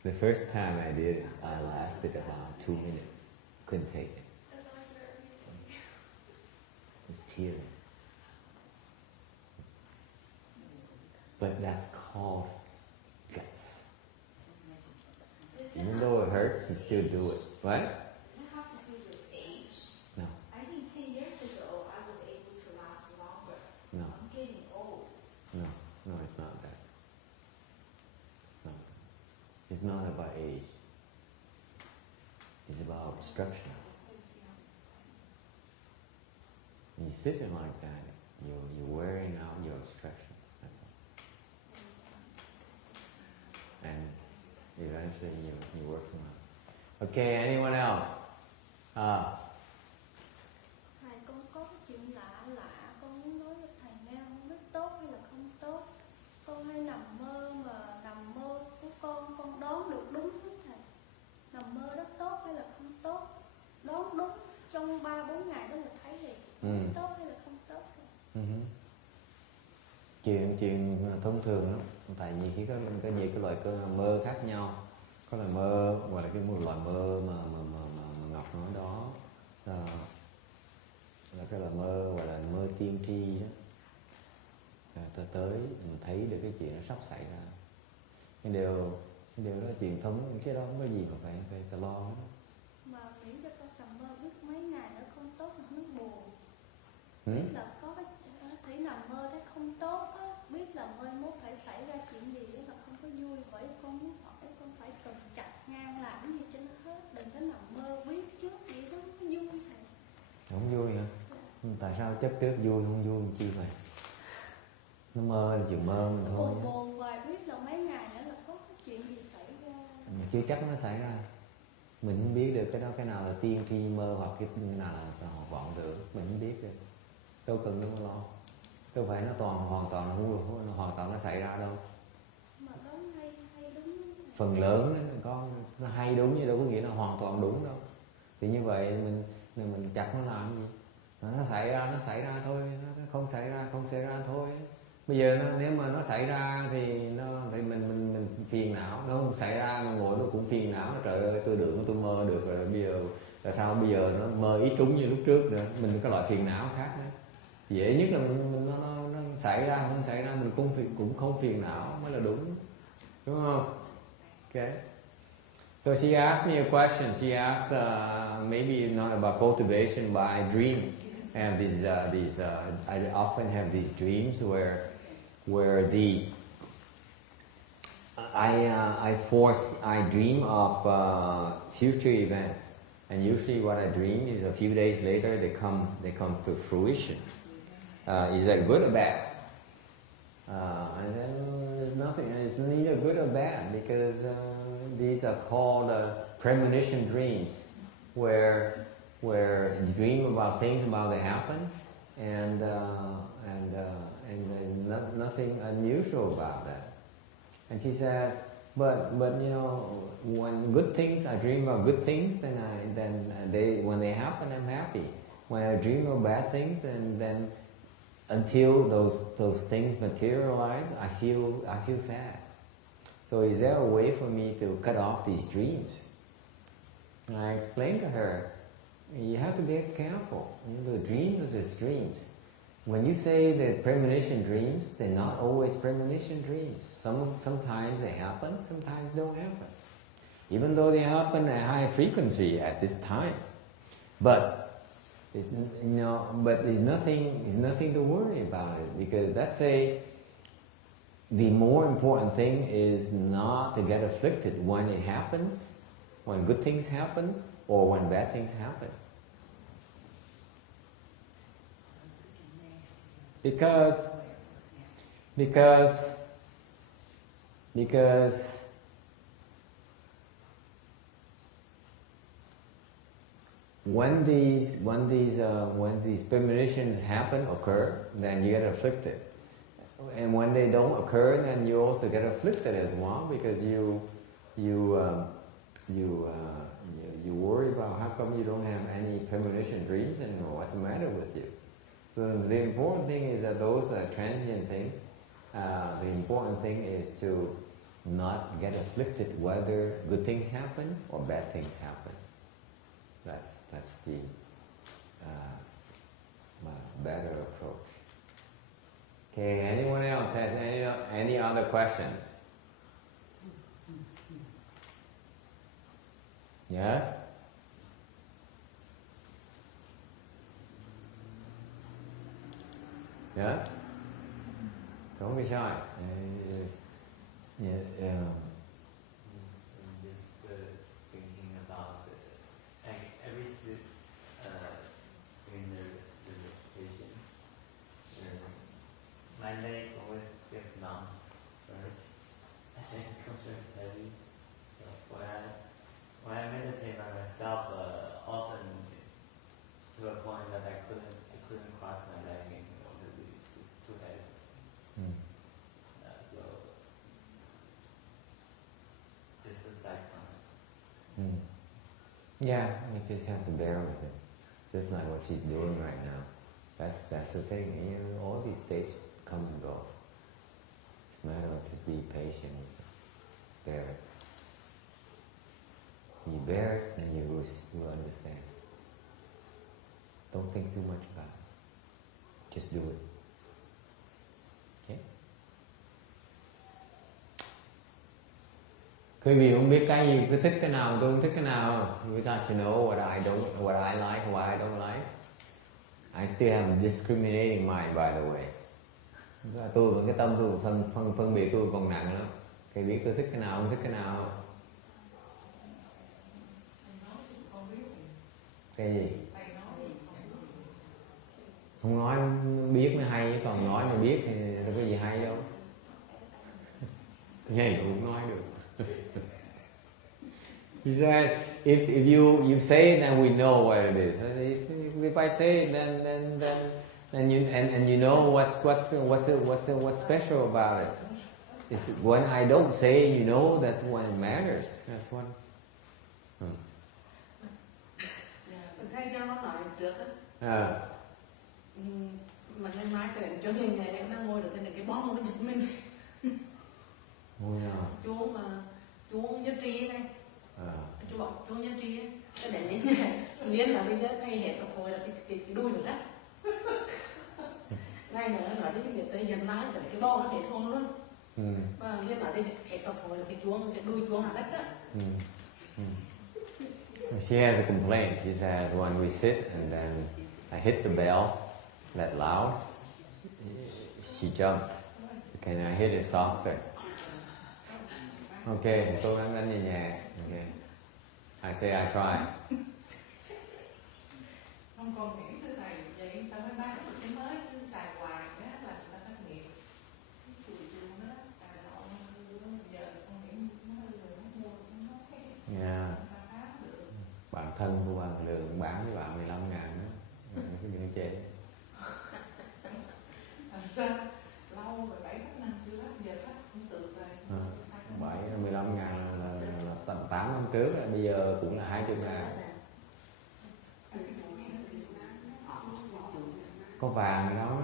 The first time I did it, I lasted about 2 minutes. Couldn't take it. That's like your everything. It was tearing. But that's called guts. Even though it hurts, you still do it. What? Does it have to do with age? No. I think 10 years ago I was able to last longer. No. I'm getting old. No, it's not that. It's not about age. It's about obstructions. When you're sitting like that, you're wearing out your obstructions. That's all. And eventually you work them out. Okay, anyone else? Thầy, con có cái chuyện lạ, con muốn nói cho thầy nghe, không biết tốt hay là không tốt. Con hay nằm mơ, mà nằm mơ của con đoán được đúng hết thầy. Nằm mơ đó tốt hay là không tốt, đoán đúng trong 3-4 ngày đó là thấy liền. Tốt hay là không tốt thầy. Chuyện thông thường lắm. Tại vì khi có nhiều cái loại mơ khác nhau. Có loại mơ gọi là một loại mơ mà Ngọc nói đó là cái loại mơ gọi là mơ tiên tri đó. Ta tới mình thấy được cái chuyện nó sắp xảy ra. cái điều đó truyền thống, cái đó không có gì mà phải lo hết. Mà miễn cho con nằm mơ biết mấy ngày nữa không tốt mà nó buồn. Biết là có cái thấy nằm mơ thấy không tốt á, biết là mai mốt phải xảy ra chuyện gì đó là không có vui. Bởi con muốn hỏi con phải cầm chặt ngang làm gì cho nó hết, đừng có nằm mơ biết trước vậy đó nó vui thầy. Không vui hả? Tại sao chấp trước vui không vui làm chi vậy? Nó mơ là chịu mơ mình thôi. Buồn hoài, biết là mấy ngày nữa là có cái chuyện gì xảy ra. Mà chưa chắc nó xảy ra. Mình không biết được cái nào là tiên tri mơ hoặc cái nào là vọng tưởng, mình không biết được. Đâu cần đâu mà lo. Đâu phải nó hoàn toàn nó xảy ra đâu. Mà có hay đúng. Phần lớn nó hay đúng nhưng đâu có nghĩa là hoàn toàn đúng đâu. Thì như vậy mình chặt nó làm gì? Nó xảy ra thôi, nó không xảy ra thôi. Bây giờ nếu mà nó xảy ra thì mình phiền não, nó không xảy ra mà ngồi nó cũng phiền não. Trời ơi, tôi tưởng tôi mơ được rồi, bây giờ tại sao bây giờ nó mơ ít trúng như lúc trước nữa. Mình có loại phiền não khác nữa. Dễ nhất là nó xảy ra không xảy ra mình cũng không phiền não mới là đúng không? Okay. So she asked me a question. She asked, maybe not about cultivation, but I dream. I have I often have these dreams where I dream of future events, and usually what I dream is a few days later they come to fruition. Is that good or bad? And then there's nothing. It's neither good or bad because these are called premonition dreams, where you dream about things about to happen, and nothing unusual about that. And she says, but you know, when good things, I dream of good things, when they happen, I'm happy. When I dream of bad things, and then until those things materialize, I feel sad. So is there a way for me to cut off these dreams? And I explained to her, you have to be careful. You know, the dreams are just dreams. When you say that premonition dreams, they're not always premonition dreams. Sometimes they happen, sometimes don't happen. Even though they happen at high frequency at this time. But there's nothing to worry about it, because let's say the more important thing is not to get afflicted when it happens, when good things happen, or when bad things happen. Because when these premonitions occur, then you get afflicted, and when they don't occur, then you also get afflicted as well, because you worry about how come you don't have any premonition dreams and what's the matter with you. So the important thing is that those are transient things. The important thing is to not get afflicted whether good things happen or bad things happen. That's the better approach. Okay, anyone else has any other questions? Yes? Yes? Don't be shy. I'm just thinking about every step during the meditation. My leg always gets numb first, and then it comes very heavy. So when I meditate by myself, often it's to a point that I couldn't cross my leg anymore because it's too heavy. So just a cycle. Yeah, you just have to bear with it. Just like what she's doing right now. That's the thing. You know, all these states come and go. It's a matter of just be patient with it. Bear it. When you bear it, then you will understand. Don't think too much about it. Just do it. Okay? Quý vị không biết cái gì, cứ thích cái nào, tôi không thích cái nào. You got to know what I like, what I don't like. I still have a discriminating mind, by the way. Tôi vẫn cái tâm tôi phân biệt tôi còn nặng lắm. Thì biết tôi thích cái nào, không thích cái nào. Cái gì? Không nói biết mới hay, chứ còn nói mà biết thì đâu có gì hay đâu. Vậy cũng nói được. He said, if you say it, then we know what it is. If I say it, then you know what's special about it. It's when I don't say, you know, that's when it matters. That's what. Thay cho nó nói trước á. Mà ngày mai cái đến chỗ hình này nó ngồi được cái bóng nó giật mình. Ngồi nào? Chú Nhất Trí này. Chú bảo chú Nhất Trí ấy, cái đến đến nhà liên là bây giờ thay hết cả thôi là cái đuôi rồi đó. Ngay nữa nói đến cái việc tới dần lái cái bóng nó hết hôn luôn. Và liên nói đến cái cặp phổi là cái chuông, cái đuôi chuông là đất đó. She has a complaint. She says when we sit and then I hit the bell that loud, she jumped. Can I hit it softer? Okay, cố gắng đánh nhẹ nhàng. Okay. I say I try. Không còn nghĩ thưa thầy, vậy ta mới bán được cái mới chứ xài hoài á là người ta thất nghiệp. Chùi chùi nó xài họ hư giờ con nghĩ nó hư rồi nó mua nó hết. Yeah. Ta phá được. Bạn thân của bạn Lượng bán với bạn 15.000 đó. Cái gì chê. Thành ra lâu rồi 7-8 năm chưa hết, giờ hết cũng tự rồi. 15.000 là tầm 8 năm trước, bây giờ cũng là 20.000. Có vàng đó.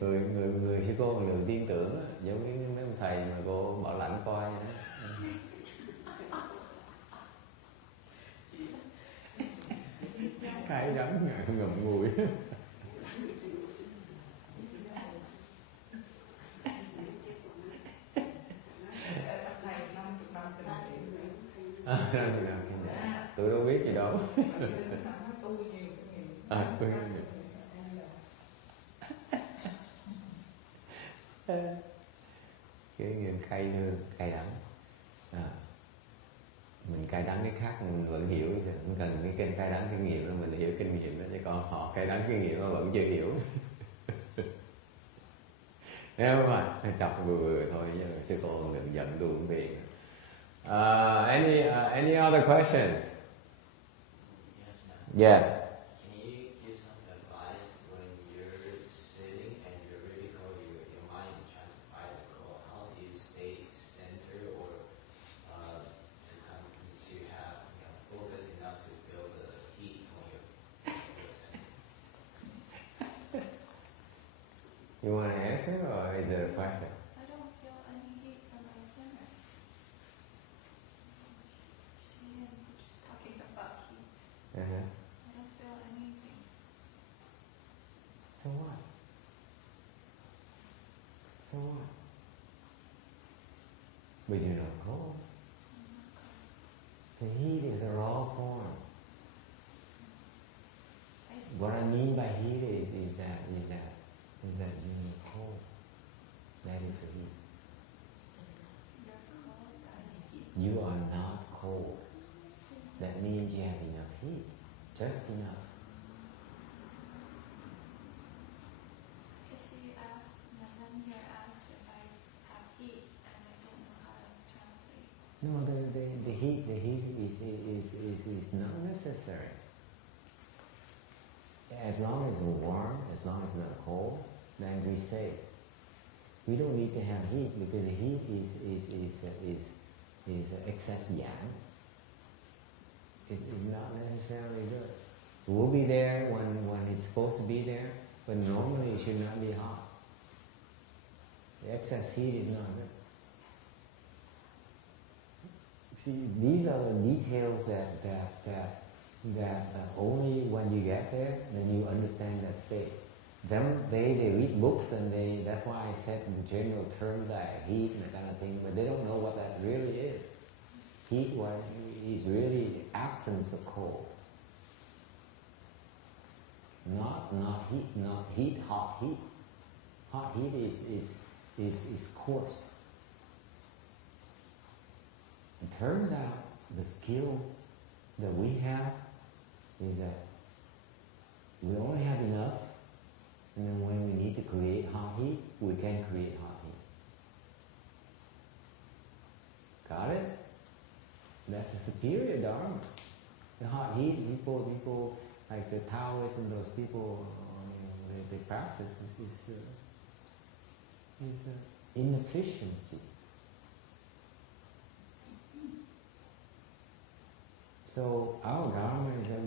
Người sư cô Lượng tin tưởng đó, giống như mấy ông thầy mà cô bảo lãnh coi vậy đó. Cái đắng ngậm ngùi. Tôi đâu biết gì đâu. Cái nghiệm cay nương, cay đắng. Mình cay đắng cái khác mình vẫn hiểu, không cần cái kênh cay đắng kinh nghiệm là mình hiểu kinh nghiệm đó, chứ còn họ cay đắng kinh nghiệm mà vẫn chưa hiểu. Nếu mà chọc vừa thôi, chứ còn đừng giận tôi cũng việc. Any other questions? Yes. Can you give some advice when you're sitting and you're really your mind is trying to fight the goal? How do you stay centered or to have focus enough to feel the heat on your You want to answer or is it a question? I don't feel any heat from my center. She was just talking about heat. Uh-huh. I don't feel anything. So what? So what? But you're not cold. I'm not cold. The heat is a raw form. What I mean by heat is that you're cold. That is the heat. You're cold, that is heat. You are not cold. That means you have enough heat. Just enough. Because she asked, my friend here asked if I have heat, and I don't know how to translate. No, the heat is not necessary. As long as it's warm, as long as it's not cold, then we say we don't need to have heat because the heat is excess yang. It's not necessarily good. It will be there when it's supposed to be there, but normally it should not be hot. The excess heat is not good. See, these are the details that only when you get there, then you understand that state. They read books and that's why I said the general term like heat and that kind of thing, but they don't know what that really is. Heat is really the absence of cold. Not heat, hot heat. Hot heat is coarse. It turns out the skill that we have is that we only have enough, and then when we need to create hot heat, we can create hot heat. Got it? That's a superior dharma. The hot heat, people like the Taoists and those people, they practice is inefficiency. So our dharma is that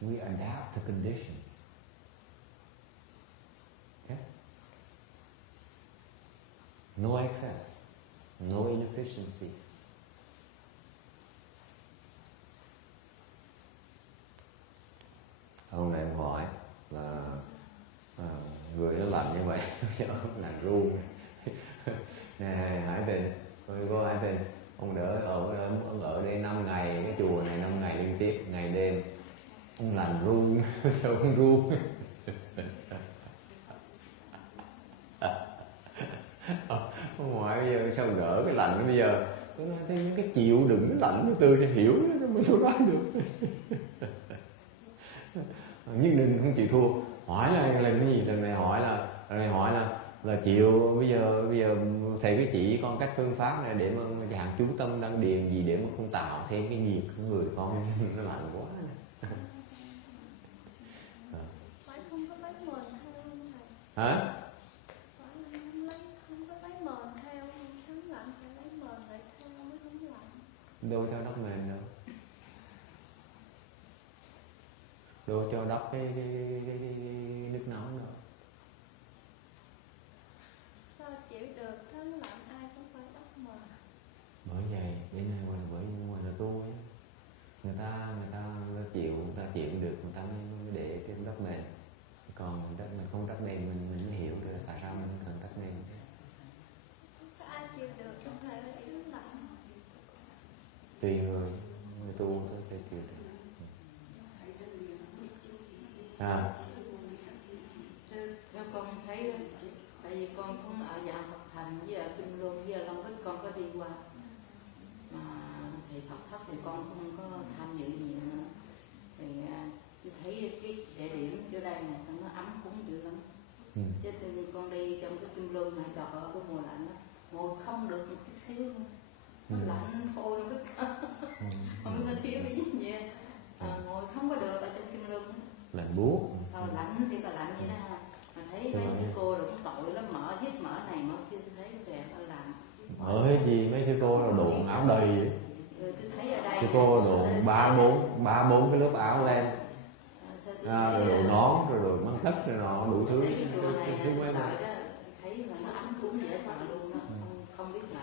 we adapt to conditions. Okay? No excess, no inefficiencies. người nó lạnh như vậy lạnh run. Nè Hải Tình, cô Hải Tình, ông ở đây 5 ngày, cái chùa này 5 ngày liên tiếp, ngày đêm ông lạnh run. Ông run. Ông ngoại bây giờ sao gỡ cái lạnh bây giờ? Tôi nói thấy những cái chịu đựng cái lạnh từ sẽ hiểu mới tôi nói được. Nhất định không chịu thua. Hỏi là cái gì? Lần này hỏi là chịu bây giờ thầy với chị con cách phương pháp này để mà chẳng chú tâm đăng điền gì để mà không tạo thêm cái nhiệt của người con nó lạnh quá. Phải không có lấy mền theo không thầy? Hả? Phải không có lấy mền theo, không lạnh phải lấy mền lại theo mới không lạnh. Đâu cho đắp mền đâu. Đâu cho đắp cái nước nóng đâu. Sao chịu được tháng lạnh ai cũng phải đắp mền. Bởi vậy, bởi ngoài là tu ấy. Người ta chịu được, người ta mới để cái đắp mền. Còn mình không đắp mền mình mới hiểu được tại sao mình cần đắp mền. Ai chịu được không thể là yếu lạnh. Tùy người tu tôi sẽ chịu được. Theo con thấy, tại vì con cũng ở dạng Phật Thành với ở Kinh Luân với ở Long Bích con có đi qua, mà thầy Phật thất thì con không có tham dự gì nữa. Thì tôi thấy cái địa điểm chỗ đây này sao nó ấm cúng dữ lắm. Chứ con đi trong cái Kinh Luân này trời ơi cái mùa lạnh đó, ngồi không được một chút xíu nữa. Nó lạnh thôi không có thiếu cái gì vậy. Ngồi không có được ở trong Kinh Luân. Lạnh buốt. Lạnh thì là lạnh vậy đó ha. Mà thấy mấy sư cô rồi cũng tội lắm, mở hít mở này mở kia, tôi thấy nó đẹp nó làm. Ở hết gì mấy sư cô là độn áo đầy vậy. Tôi thấy ở đây sư cô độn ba bốn cái lớp áo lên. Rồi đồ nón, rồi đồ măng tất, rồi nọ đủ thứ. Thứ quen rồi. Thấy là nó ấm cúng dễ sợ luôn đó, không biết là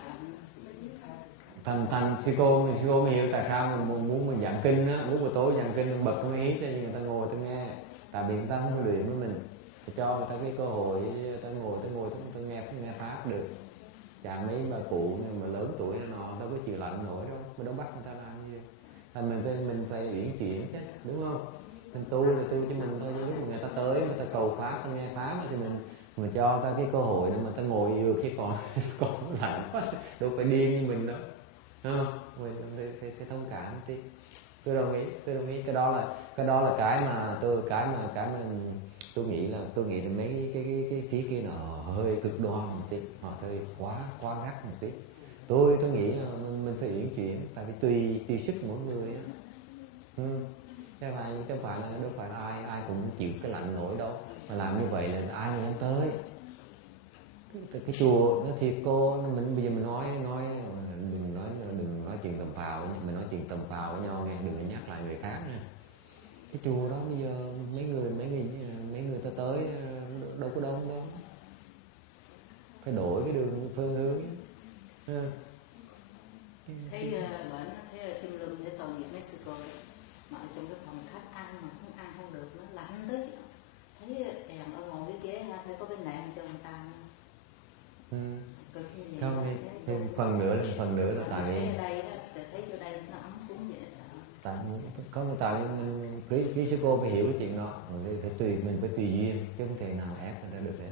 thành sư cô mới hiểu tại sao mình muốn mình giảng kinh á, lúc buổi tối giảng kinh mình bật cái ý cho người ta ngồi ta nghe, tại vì người ta không luyện với mình, phải cho người ta cái cơ hội ta ngồi ta nghe pháp được. Chả mấy bà cụ mà lớn tuổi nó đâu có chịu lạnh nổi đâu, mình đâu bắt người ta làm gì. Thành mình phải uyển chuyển chứ, đúng không? Mình tu là tu cho mình thôi, chứ người ta tới người ta cầu pháp, ta nghe pháp thì mình cho ta cái cơ hội để mà ta ngồi được, chứ còn lạnh quá đâu phải điên như mình đâu. Không, mình phải thông cảm tí. Tôi đồng ý cái đó là cái mà tôi nghĩ là mấy cái phía kia nó hơi cực đoan một tí, họ hơi quá gắt một tí. Tôi nghĩ là mình phải uyển chuyển, tại vì tùy sức mỗi người á. Chứ đâu phải là ai cũng chịu cái lạnh nổi đâu, mà làm như vậy là ai mà dám tới. Cái chùa nó thiệt cô, bây giờ mình nói đừng nói chuyện tầm phào, mình nói chuyện tầm phào với nhau nghe, đừng nhắc lại người khác nha. Cái chùa đó bây giờ mấy người ta tới đâu có đông đâu, phải đổi cái đường phương hướng. Thấy bệnh thấy Kim Luân để tội nghiệp mấy sư cô, mà ở trong cái phòng khách ăn mà không được, nó lạnh tới thấy èm ở ngồi cái ghế ha, phải có cái nệm cho người ta. Không thì phần nữa là tại vì ở đây đó sẽ thấy ở đây nó ấm cúng dễ sợ. Tại quý sư cô phải hiểu cái chuyện đó, mình phải tùy duyên, chứ không thể nào ép người ta được hết.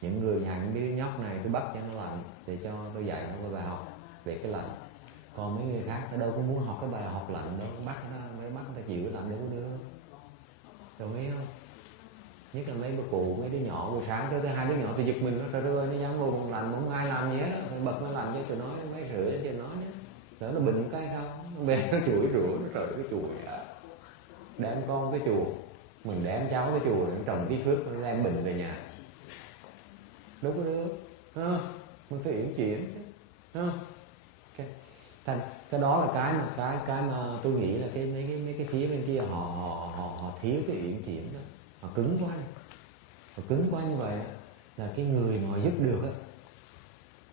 Những người những cái nhóc này tôi bắt cho nó lạnh để cho tôi dạy nó cái bài học về cái lạnh. Còn mấy người khác ta đâu có muốn học cái bài học lạnh đâu, bắt người ta chịu cái lạnh đâu có được. Đồng ý không? Nhất là mấy bà cụ, mấy đứa nhỏ buổi sáng tới 2 đứa nhỏ tôi giật mình, nó rơi nó dám ngồi bằng lạnh, không ai làm gì hết đó. Phải bật nó lạnh cho tụi nó, mấy rưỡi cho nó nhé. Lỡ nó bệnh cái sao, nó về nó chửi rủa, nó rời cái chùa vậy. Đem con cái chùa, mình đem cháu cái chùa, nó trồng tí phước, nó đem bệnh về nhà. Đúng có được, mình phải uyển chuyển, okay. Thành cái đó là cái mà tôi nghĩ là mấy cái phía bên kia họ thiếu cái uyển chuyển đó. Họ cứng quá như vậy là cái người mà họ giúp được á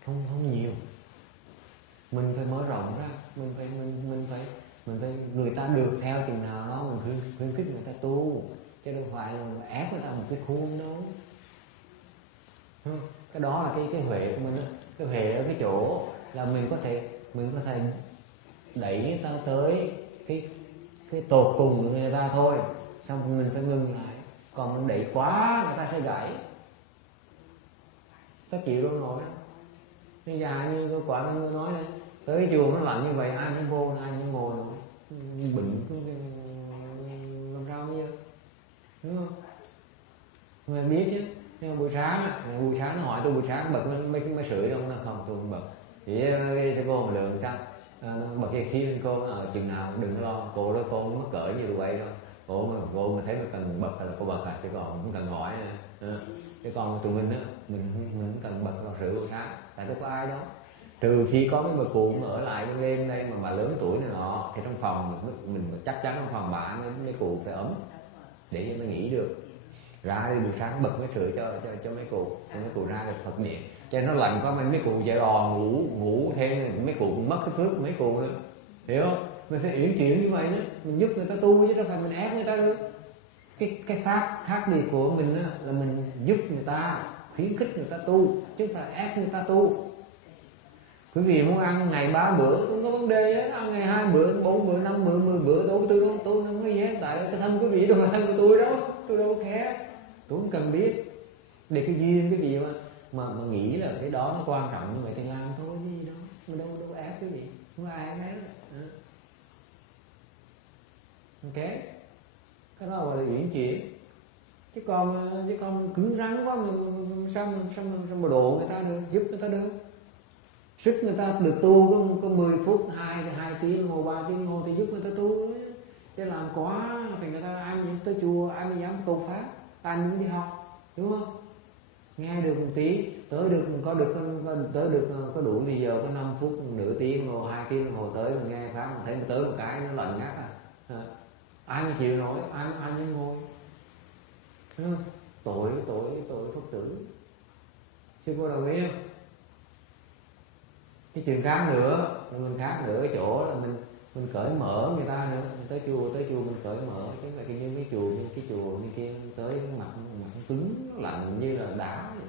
không nhiều. Mình phải mở rộng ra, mình phải người ta được theo chừng nào đó mình khuyến khích người ta tu, chứ đâu phải là ép người ta một cái khuôn đâu. Cái đó là cái huệ của mình đó. Cái huệ ở cái chỗ là mình có thể đẩy người ta tới cái tột cùng của người ta thôi, xong mình phải ngừng lại. Còn mình đẩy quá người ta sẽ gãy, ta chịu đâu nổi. Bây giờ như quả người nói này, tới cái chùa nó lạnh như vậy ai cũng vô, ai cũng ngồi nổi, bệnh làm sao bây giờ, đúng không? Mình biết chứ. Nhưng mà buổi sáng nó hỏi tôi buổi sáng bật mấy sưởi đâu, nó không, tôi không bật. Chỉ cái cô một lượng sao bật cái khí cô ở chừng nào đừng lo, cô đó cô mất cỡ như vậy đâu. Cô mà thấy mà cần bật là cô bật chứ còn không cần hỏi nữa. Cái con tụi mình á, mình không cần bật vào sưởi buổi sáng, tại đâu có ai đó. Trừ khi có mấy bà cụ mà ở lại bên đêm đây mà bà lớn tuổi này nọ, thì trong phòng mình chắc chắn trong phòng bà mấy cụ phải ấm để cho nó nghỉ được. Ra đi buổi sáng bật cái sưởi cho mấy cụ ra được Phật điện. Cho nó lạnh quá mấy cụ chạy đò ngủ thêm, mấy cụ mất cái phước mấy cụ nữa, hiểu không? Mình phải uyển chuyển như vậy nữa, mình giúp người ta tu chứ đâu phải mình ép người ta được. Cái pháp khác biệt của mình á, là mình giúp người ta, khuyến khích người ta tu chứ không phải ép người ta tu. Quý vị muốn ăn ngày 3 bữa không có vấn đề hết, ăn ngày 2 bữa, 4 bữa, 5 bữa, 10 bữa tôi không có gì hết. Tại cái thân quý vị đâu phải thân của tôi đâu, tôi đâu có khéo, tôi không cần biết. Để cái duyên cái gì mà nghĩ là cái đó nó quan trọng như vậy thì làm thôi, cái gì đâu, mà đâu ép quý vị, không có ai ép hết. Ok, cái đó gọi là uyển chuyển. Chứ còn cứng rắn quá sao mà độ người ta được, giúp người ta được. Sức người ta được tu có 10 phút, 2 tiếng ngồi 3 tiếng ngồi thì giúp người ta tu. Chứ làm quá thì người ta ai mới tới chùa, ai mới dám cầu pháp, ai mới đi học, đúng không? Nghe được một tí, tới được có đủ thì giờ có 5 phút, nửa tiếng ngồi 2 tiếng ngồi tới mà nghe pháp mà thấy tới một cái nó lạnh ngắt ai mới chịu nổi, ai mới ngồi. Tội Phật tử. Sư cô đồng ý không? Cái chuyện khác nữa, mình khác nữa cái chỗ là mình cởi mở người ta nữa. Tới chùa mình cởi mở, chứ là cái như cái chùa như kia tới mặt cứng lạnh như là đá vậy.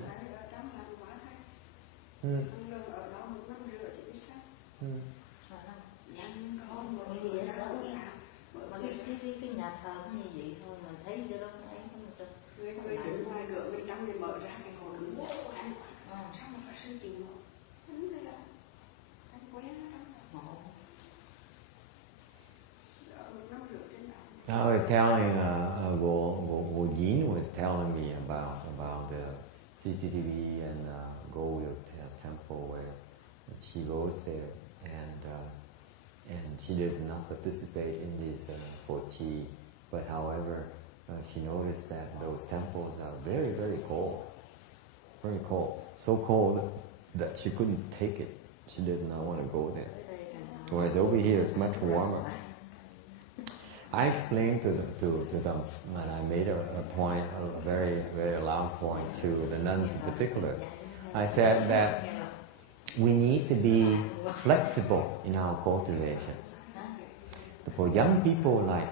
Cái nhà thờ như vậy thôi mình thấy cho đó ấy không sao. Người đứng ngoài cửa bên trong thì mở ra cái hồ đứng bố anh sao mà phải sư chịu nổi. Đúng đây là anh quen đó. I was telling Wu Yin was telling me about the CCTV and Goryeo temple where she goes there and she does not participate in this for qi, but however she noticed that those temples are very, very cold, so cold that she couldn't take it. She did not want to go there. Whereas over here it's much warmer. I explained to them, and I made a point, a very, very loud point to the nuns in particular. I said that we need to be flexible in our cultivation. For young people like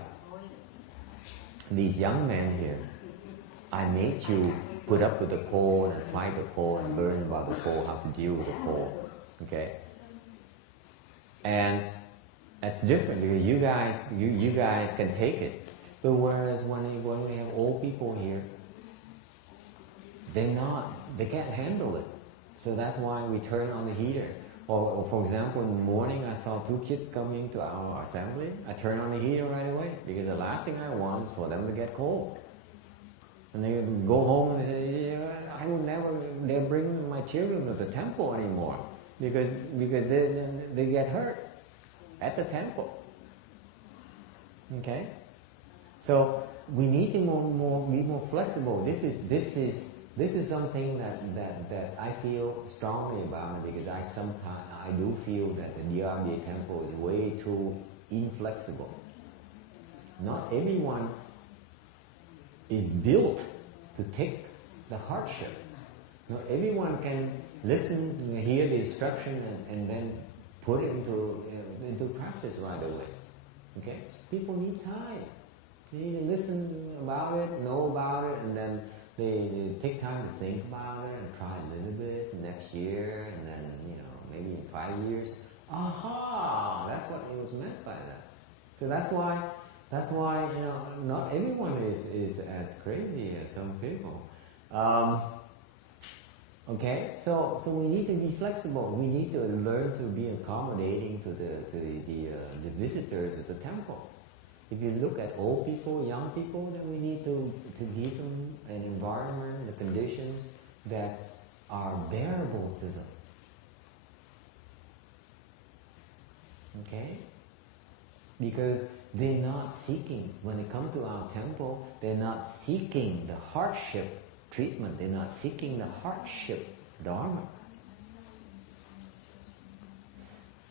these young men here, I made you put up with the cold and fight the cold and learn about the cold, how to deal with the cold. Okay? And that's different because you guys can take it. But whereas when we have old people here, they can't handle it. So that's why we turn on the heater. Or for example, in the morning I saw 2 kids coming to our assembly. I turn on the heater right away because the last thing I want is for them to get cold. And they go home and they say, I will never dare bring my children to the temple anymore because they get hurt at the temple. Okay? So we need to be more flexible. This is something that I feel strongly about because I do feel that the DRBA temple is way too inflexible. Not everyone is built to take the hardship. Not everyone can listen, hear the instruction and then put it into practice right away. Okay? People need time. You need to listen about it, know about it, and then they take time to think about it and try a little bit next year, and then maybe in 5 years. Aha! That's what it was meant by that. So that's why not everyone is as crazy as some people. Okay, so we need to be flexible. We need to learn to be accommodating to the visitors at the temple. If you look at old people, young people, then we need to give them an environment, the conditions that are bearable to them. Okay? Because they're not seeking, when they come to our temple, they're not seeking the hardship treatment, they're not seeking the hardship dharma.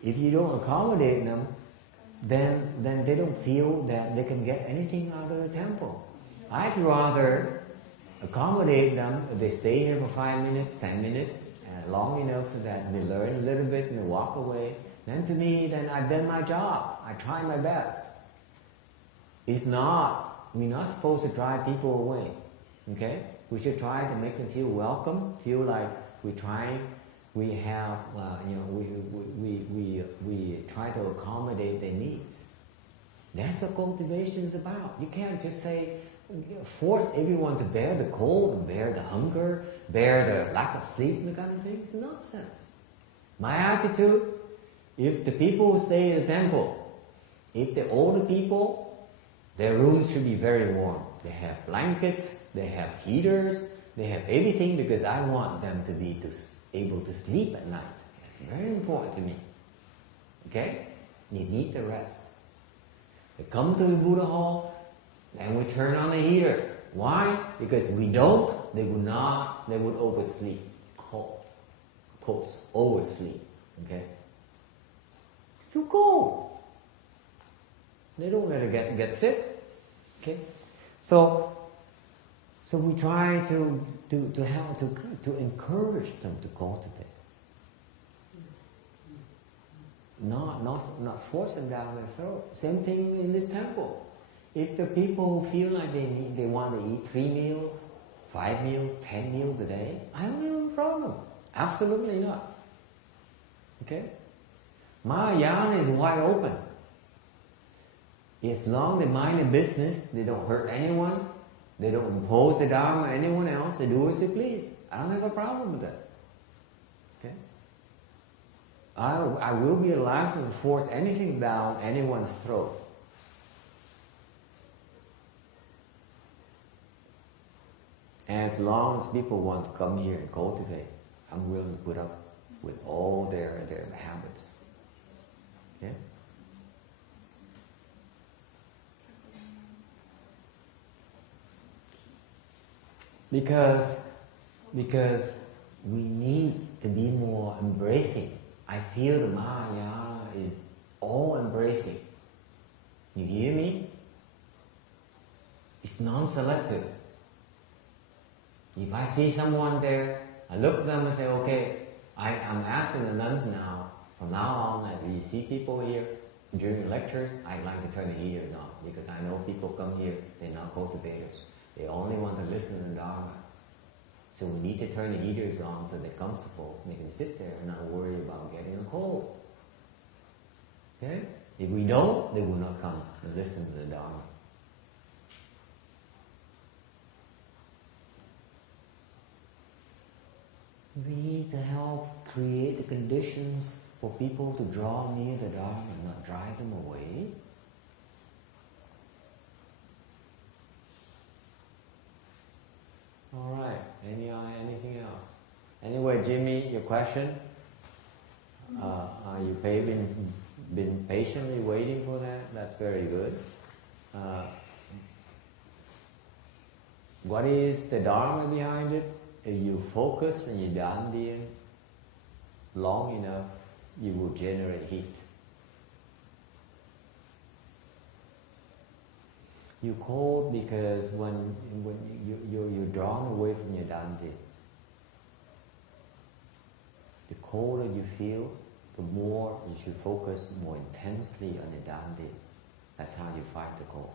If you don't accommodate them, then they don't feel that they can get anything out of the temple. I'd rather accommodate them if they stay here for 5 minutes, 10 minutes, long enough so that they learn a little bit and they walk away. Then to me, then I've done my job. I try my best. We're not supposed to drive people away. Okay? We should try to make them feel welcome, feel like we're trying. We have, we try to accommodate their needs. That's what cultivation is about. You can't just say, force everyone to bear the cold, and bear the hunger, bear the lack of sleep, that kind of thing. It's nonsense. My attitude, if the people who stay in the temple, if they're older people, their rooms should be very warm. They have blankets, they have heaters, they have everything, because I want them to be able to sleep at night. It's very important to me. Okay? They need the rest. They come to the Buddha hall, and we turn on the heater. Why? Because we don't, they would oversleep. Quotes, oversleep. Okay? It's too cold. They don't let it get sick. Okay? So we try to help to encourage them to cultivate, not force them down their throat. Same thing in this temple. If the people feel like they want to eat 3 meals, 5 meals, 10 meals a day, I don't have a problem. Absolutely not. Okay? Mahayana is wide open. As long as they mind their business, they don't hurt anyone, they don't impose the Dharma on anyone else, they do as they please. I don't have a problem with that. Okay? I will be allowed to force anything down anyone's throat. As long as people want to come here and cultivate, I'm willing to put up with all their habits. Okay? Because we need to be more embracing. I feel the Mahayana is all embracing. You hear me? It's non-selective. If I see someone there, I look at them and say, okay, I'm asking the nuns now, from now on, that we see people here during lectures, I'd like to turn the heaters on, because I know people come here, they're not cultivators. They only want to listen to Dharma. So we need to turn the heaters on so they're comfortable. They can sit there and not worry about getting a cold. Okay? If we don't, they will not come and listen to the Dharma. We need to help create the conditions for people to draw near the Dharma and not drive them away. All right. Anything else? Anyway, Jimmy, your question? You've been patiently waiting for that? That's very good. What is the Dharma behind it? If you focus and you dandian long enough, you will generate heat. You cold because when you're drawn away from your dandi. The colder you feel, the more you should focus more intensely on your dandi. That's how you fight the cold.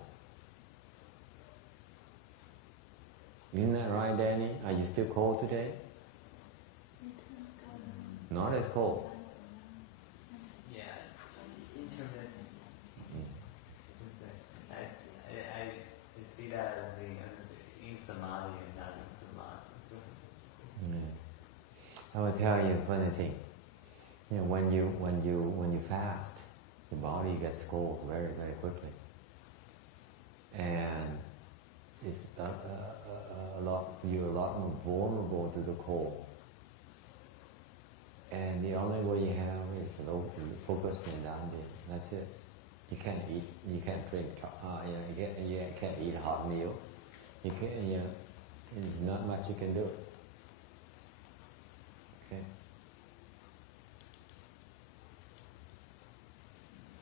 Isn't that right, Danny? Are you still cold today? Not as cold. Yeah, intermittent. I see that as the in samadhi and not in samadhi. So. I will tell you a funny thing. You know, when you fast, the body gets cold very, very quickly, and it's you're a lot more vulnerable to the cold. And the only way you have is focus on Dhamma. That's it. You can't eat. You can't drink. You can't eat hot meal. You can't. There's not much you can do. Okay.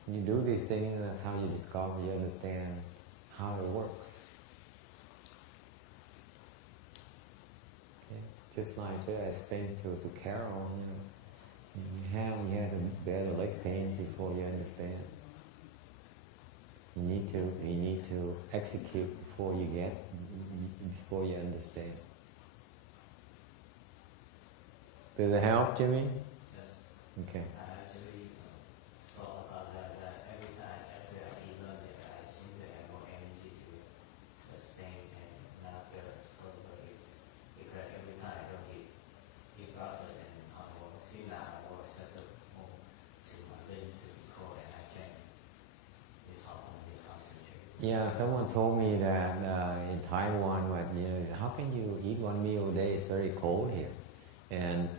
You do these things, and that's how you discover. You understand how it works. Okay. Just like I explained to Carol, you have to bear the leg pains before you understand. You need to execute before you understand. Does it help, Jimmy? Yes. Okay. I actually thought about that every time after I eat lunch, I seem to have more energy to sustain and not get overweight. Because every time I don't eat breakfast and I will sit down or settle more to my limbs to be cold and I can't. It's hard for me to concentrate. Yeah, someone told me that in Taiwan, how can you eat one meal a day? It's very cold here, and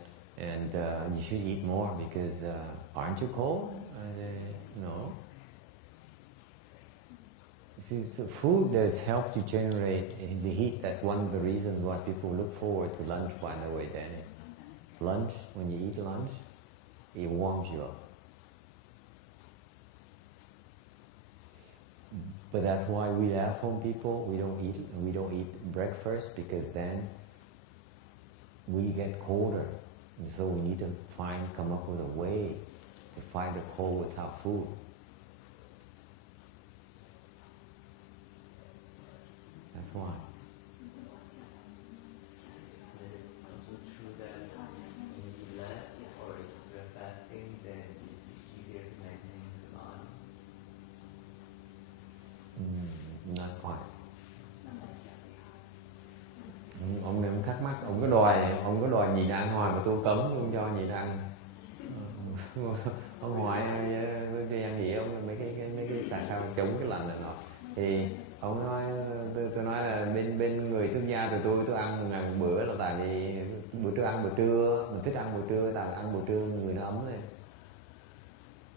you should eat more because aren't you cold? No. See, so food does help to generate the heat. That's one of the reasons why people look forward to lunch. By the way, Danny, lunch, when you eat lunch, it warms you up. But that's why we laugh on people. We don't eat breakfast because then we get colder. And so we need to come up with a way to fight the cold without food. That's why. Is it also true that when you eat less or if you're fasting, then it's easier to maintain samadhi? Not quite. Ông này ông thắc mắc, ông có đòi nhịn ăn hoài mà tôi cấm luôn cho nhịn ăn. Ông hỏi tôi ăn gì ông mấy cái tại sao chống cái lạnh này nọ. Thì ông nói tôi nói là bên người xuất gia từ tôi ăn một ngày một bữa là tại vì bữa trưa mình thích ăn buổi trưa, tại vì ăn buổi trưa người nó ấm lên.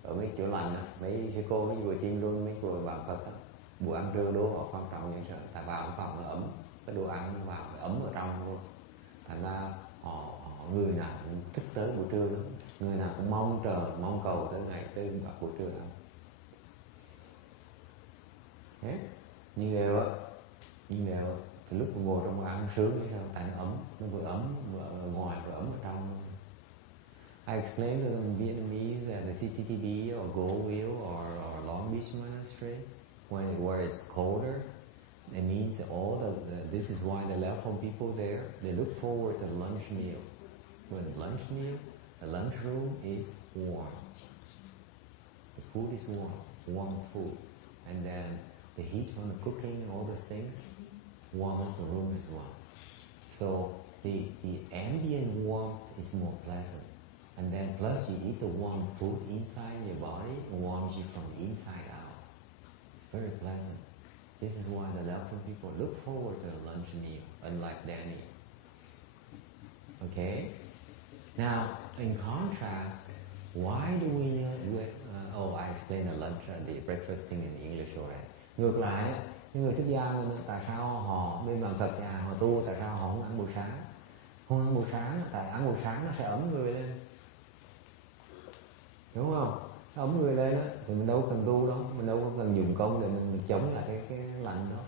Ở mấy chỗ lạnh mấy sư cô mấy cô chiêm luôn mấy cô bà Phật đó. Bữa ăn trưa đố họ quan trọng như vậy, tại vào phòng nó ấm, cái đồ ăn nó vào ấm ở trong luôn. Thành ra họ người nào cũng thích tới buổi trưa lắm, người nào cũng mong cầu tới ngày tới buổi trưa đó. Thế như vậy cái lúc mà ngồi trong ăn sướng như sao, tại nó ấm, nó vừa ấm vừa ở ngoài vừa ấm ở trong. I explained to them in Vietnamese at the CTTB or Goldville or Long Beach Monastery where it's colder. It means that this is why the Lao people there, they look forward to the lunch meal. When the lunch meal, the lunch room is warm. The food is warm food. And then the heat from the cooking and all those things warm up the room as well. So the ambient warmth is more pleasant. And then plus you eat the warm food inside your body, it warms you from the inside out. Very pleasant. This is why the Lao people look forward to the lunch meal, unlike Danny. Okay? Now, in contrast, why do we I explained the lunch, the breakfast thing in English already. Ngược lại, những người xuất gia tại sao họ bên bàn Phật nhà họ tu, tại sao họ không ăn buổi sáng? Không ăn buổi sáng, tại ăn buổi sáng nó sẽ ấm người lên. Đúng không? Nó ấm người lên đó, thì mình đâu cần tu đâu, mình đâu có cần dùng công để mình chống lại cái lạnh đó.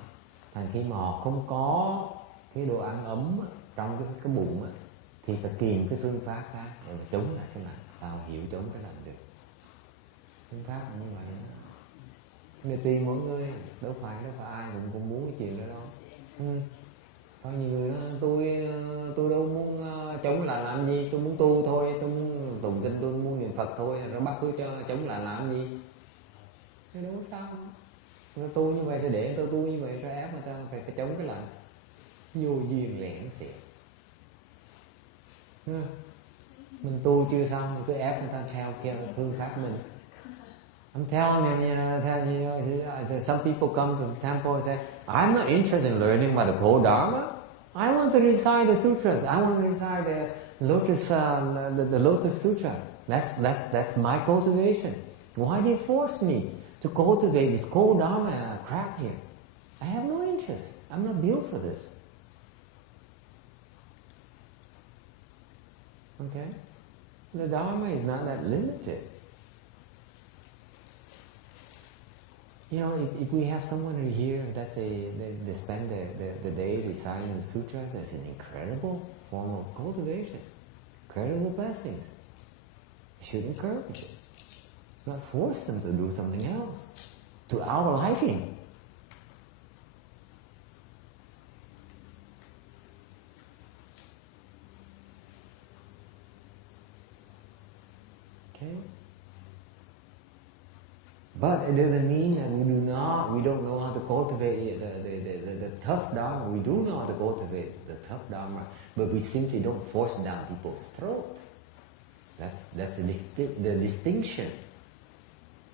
Thành khi mà họ không có cái đồ ăn ấm trong cái bụng ấy, thì phải tìm cái phương pháp khác để chống lại cái lạnh. Tao hiểu chống cái lạnh được. Phương pháp là như vậy đó. Nhưng tùy mỗi người, đâu phải ai cũng muốn cái chuyện đó đâu. Có nhiều người nói tôi đâu muốn chống lại làm gì, tôi muốn tu thôi, tôi muốn tụng kinh, tôi muốn niệm Phật thôi, rồi bắt tôi cho chống lại làm gì? Thế đâu có sao. Tôi tu như vậy thì để tôi tu như vậy, sao ép người ta phải chống cái lại? Vô duyên lẻn xẹt. Mình tu chưa xong mình cứ ép người ta theo phương pháp mình. I'm telling you, some people come to the temple and say, I'm not interested in learning about the whole Dharma. I want to recite the sutras. I want to recite the Lotus Sutra. That's my cultivation. Why do you force me to cultivate this cold Dharma crap here? I have no interest. I'm not built for this. Okay? The Dharma is not that limited. You know, if we have someone here that they spend the day reciting the sutras, that's an incredible form of cultivation, incredible blessings. You should encourage it, not force them to do something else, to our liking. Okay. But it doesn't mean that we don't know how to cultivate the tough Dharma. We do know how to cultivate the tough Dharma, but we simply don't force it down people's throat. That's the distinction.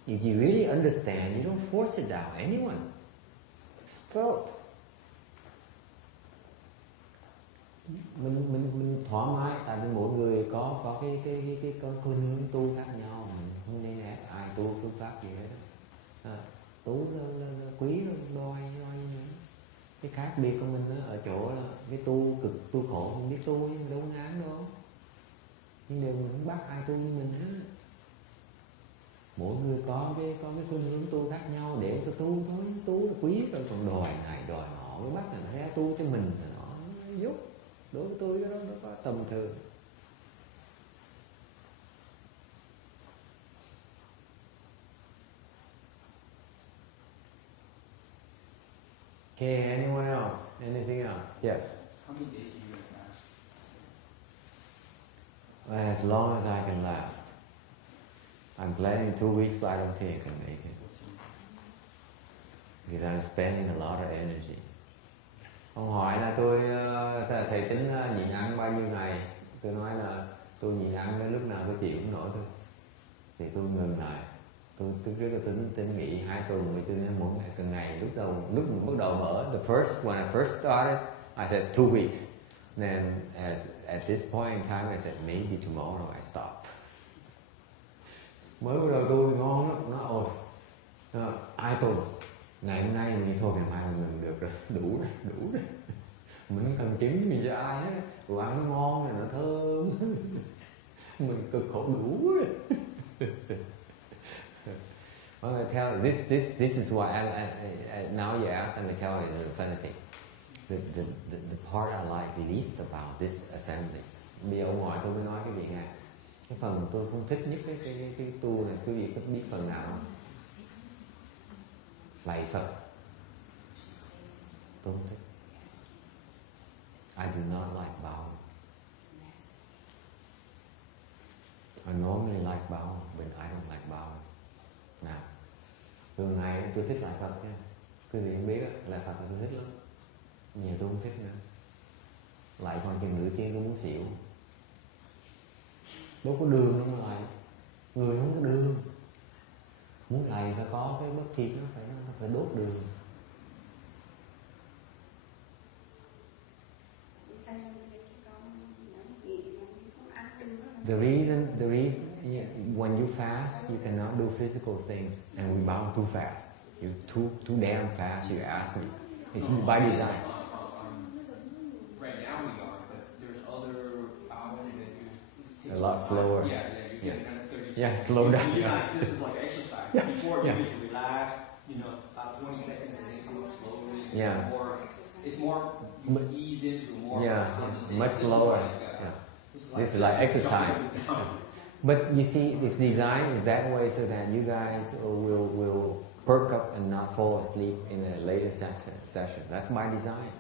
If you really understand, you don't force it down anyone's throat. Mình thoải mái, tại vì mỗi người có cái khuynh hướng tu khác nhau, mình không nên ép ai tu phương pháp gì hết. Tu là quý đôi cái khác biệt của mình ở chỗ là cái tu cực tu khổ không biết tu nhưng mà đâu ngán đâu, nhưng đều mình không bắt ai tu như mình hết. Mỗi người có cái khuynh hướng tu khác nhau, để cho tu thôi, tu là quý, còn đòi này đòi nọ, mới bắt người ta ra tu cho mình thì nó giúp. Đối với tôi cái đó nó có tầm thường. Okay, anyone else? Anything else? Yes. How many days are you going to fast? As long as I can last. I'm planning 2 weeks, but I don't think I can make it. Because I'm spending a lot of energy. Ông hỏi là thầy tính nhịn ăn bao nhiêu ngày? Tôi nói là tôi nhịn ăn đến lúc nào tôi chịu không nổi thôi. Thì tôi ngừng lại. Tôi trước là tính nghỉ 2 tuần, rồi tôi nói mỗi ngày từng ngày. Lúc mình bắt đầu mở, when I first started, I said 2 weeks. Then at this point in time, I said maybe tomorrow I stop. Mới bắt đầu tôi ngon lắm, nó 2 tuần. Ngày hôm nay mình thôi, ngày mai mình được rồi, đủ rồi. Mình không cần chứng gì cho ai hết. Đồ ăn nó ngon này, nó thơm. Mình cực khổ đủ rồi. Well, I tell you, this is why I now you ask, and I tell you the funny thing. The part I like least about this assembly. Bây giờ ông ngoại tôi mới nói cái việc này. Cái phần tôi không thích nhất cái tu này, quý vị có biết phần nào không? Lạy Phật. Tôi không thích. I do not like bowing. I normally like bowing, but I don't like bowing. Nào, thường ngày tôi thích lạy Phật nha. Quý vị không biết á, lạy Phật tôi thích lắm. Nhiều tôi không thích nữa. Lạy còn chừng nửa kia tôi muốn xỉu. Đâu có đường đâu mà lạy. Người không có đường. Muốn lạy phải có cái bất thiệp, nó phải đốt đường. The reason when you fast, you cannot do physical things, and we bow too fast. You too damn fast. You ask me. It's by design. Right now we are, but there's other bowing that A lot slower. Yeah, you're getting another 30 seconds. Yeah, slow down. This is like exercise. Yeah. Before Yeah. you need to relax, about 20 seconds and then go slowly. Yeah. It's more you ease into more. Much slower. This is like exercise. But you see, this design is that way so that you guys will perk up and not fall asleep in a later session. That's by design.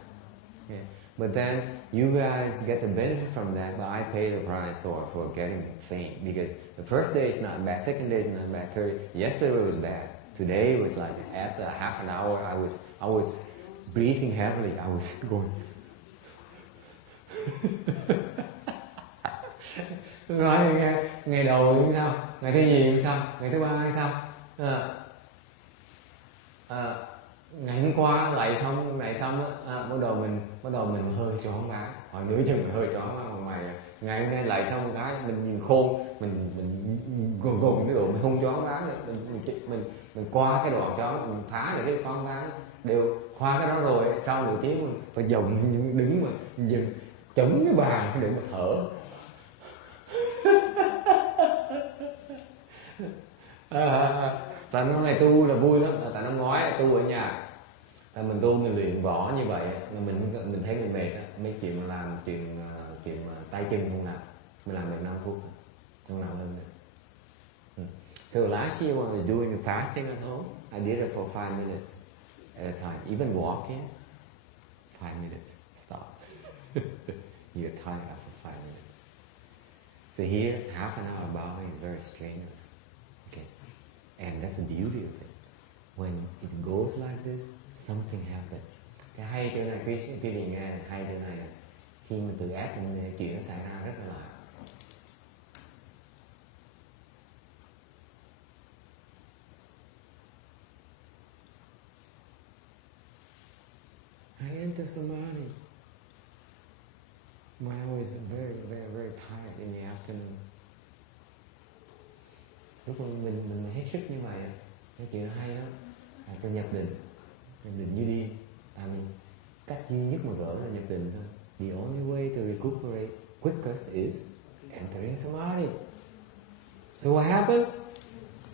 Yeah. But then you guys get the benefit from that, but I pay the price for getting faint. Because the first day is not bad, second day is not bad, third, yesterday was bad. Today was like after half an hour I was breathing heavily, I was going nói ngày đầu như sao, ngày thứ nhì như sao, ngày thứ ba như sao, ngày hôm qua lại xong bắt đầu mình hơi choáng váng, hồi nửa chừng mình hơi choáng váng, ngoài ngày hôm nay lại xong một cái mình nhìn khôn, mình gồng cái độ mình không choáng váng nữa, mình qua cái đoạn choáng, mình phá được cái choáng váng, đều qua cái đó rồi, sau nửa tiếng mình phải dòng đứng mà dừng chống cái bàn để mà thở. Tại nó này tu là vui lắm, tại nó nói tu ở nhà, tại mình tu mình luyện võ như vậy, mà mình thấy mình mệt, mấy chuyện mà làm chuyện tay chân không làm, mình làm được 5 phút, không làm hơn nữa. So last year when I was doing the fasting at home, I did it for 5 minutes at a time, even walking, 5 minutes, stop. You're tired after 5 minutes. So here, half an hour bowing is very strenuous. Okay, and that's the beauty of it. When it goes like this, something happens. Cái hay chỗ này, quý vị nghe hay chỗ này là khi mình tự ép mình chuyện nó xảy ra rất là lạ. I enter samadhi when I was very, very, very tired in the afternoon. Lúc mình hết sức như vậy, cái chuyện hay lắm. Tôi nhập định như điên. Cách duy nhất mà gỡ là nhập định thôi. The only way to recuperate quickest is entering samadhi. So what happened?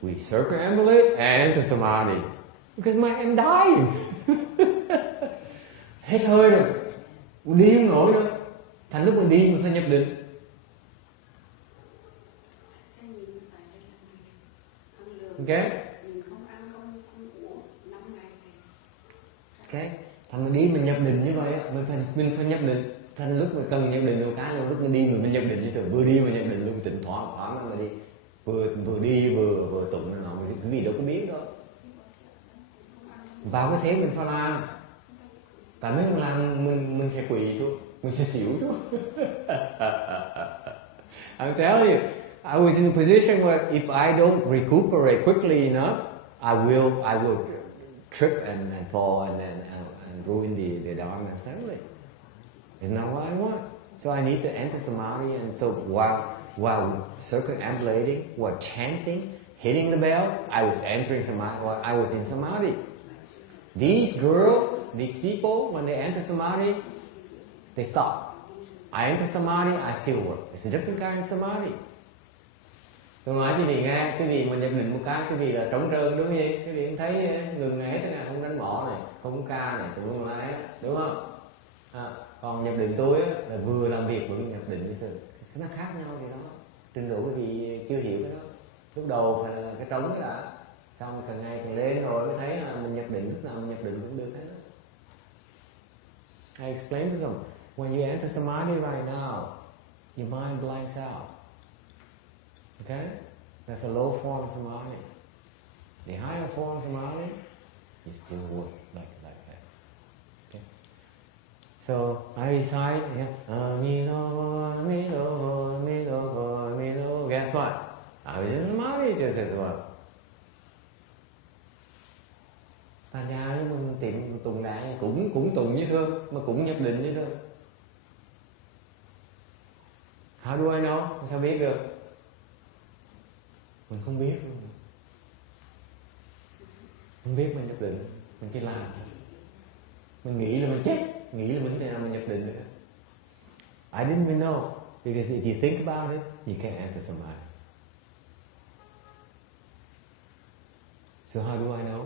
We circumambulate and enter samadhi. Because I'm dying. Hết hơi rồi, đi không nổi nữa. Thành lúc mình đi mình phải nhập định. Ok. Ok. Thành mình đi mình nhập định như vậy, mình phải nhập định. Thành lúc mình cần nhập định một cái, lúc mình đi mình nhập định như thế, vừa đi mà nhập định luôn, tỉnh thoáng mà đi, vừa đi vừa tụng nó vì đâu có biết đâu. Vào cái thế mình phải làm. Tại nếu mình làm mình sẽ quỳ xuống, mình sẽ xỉu xuống. I'm telling you, I was in a position where if I don't recuperate quickly enough, I will trip and fall and ruin the Dharma assembly. It's not what I want. So I need to enter samadhi, and so while circumambulating, while chanting, hitting the bell, I was entering samadhi. I was in samadhi. These girls, these people, when they enter samadhi, they stop. I enter samadhi, I still work. It's a different kind of samadhi. Tôi nói quý vị nghe, quý vị mà nhập định một cái, quý vị là trống trơn đúng không? Quý vị cũng thấy ngừng hết này, không đánh mỏ này, không ca này, tụi không lái, đúng không? Còn nhập định tôi là vừa làm việc vừa nhập định với sự. Nó khác nhau thì đó. Trình độ quý vị chưa hiểu cái đó. Lúc đầu phải là cái trống cái đã. Xong càng ngày càng lên rồi mới thấy là mình nhập định, lúc nào mình nhập định cũng được hết. I explained to them, when you enter samadhi right now, your mind blanks out. Okay? That's a low form samadhi. The higher form samadhi, you still work like that. Okay? So I recite, Amido, Amido, Amido, Amido. Guess what? I was in samadhi just as well. Thành ra nếu mình tìm tụng đại cũng tụng với thương, mà cũng nhập định với thương. How do I know? Sao biết được? Mình không biết luôn. Không biết mình nhập định, mình chỉ làm. Mình nghĩ là mình chết, nghĩ là mình thế nào mình nhập định được. I didn't even know, because if you think about it, you can't enter samadhi. So how do I know?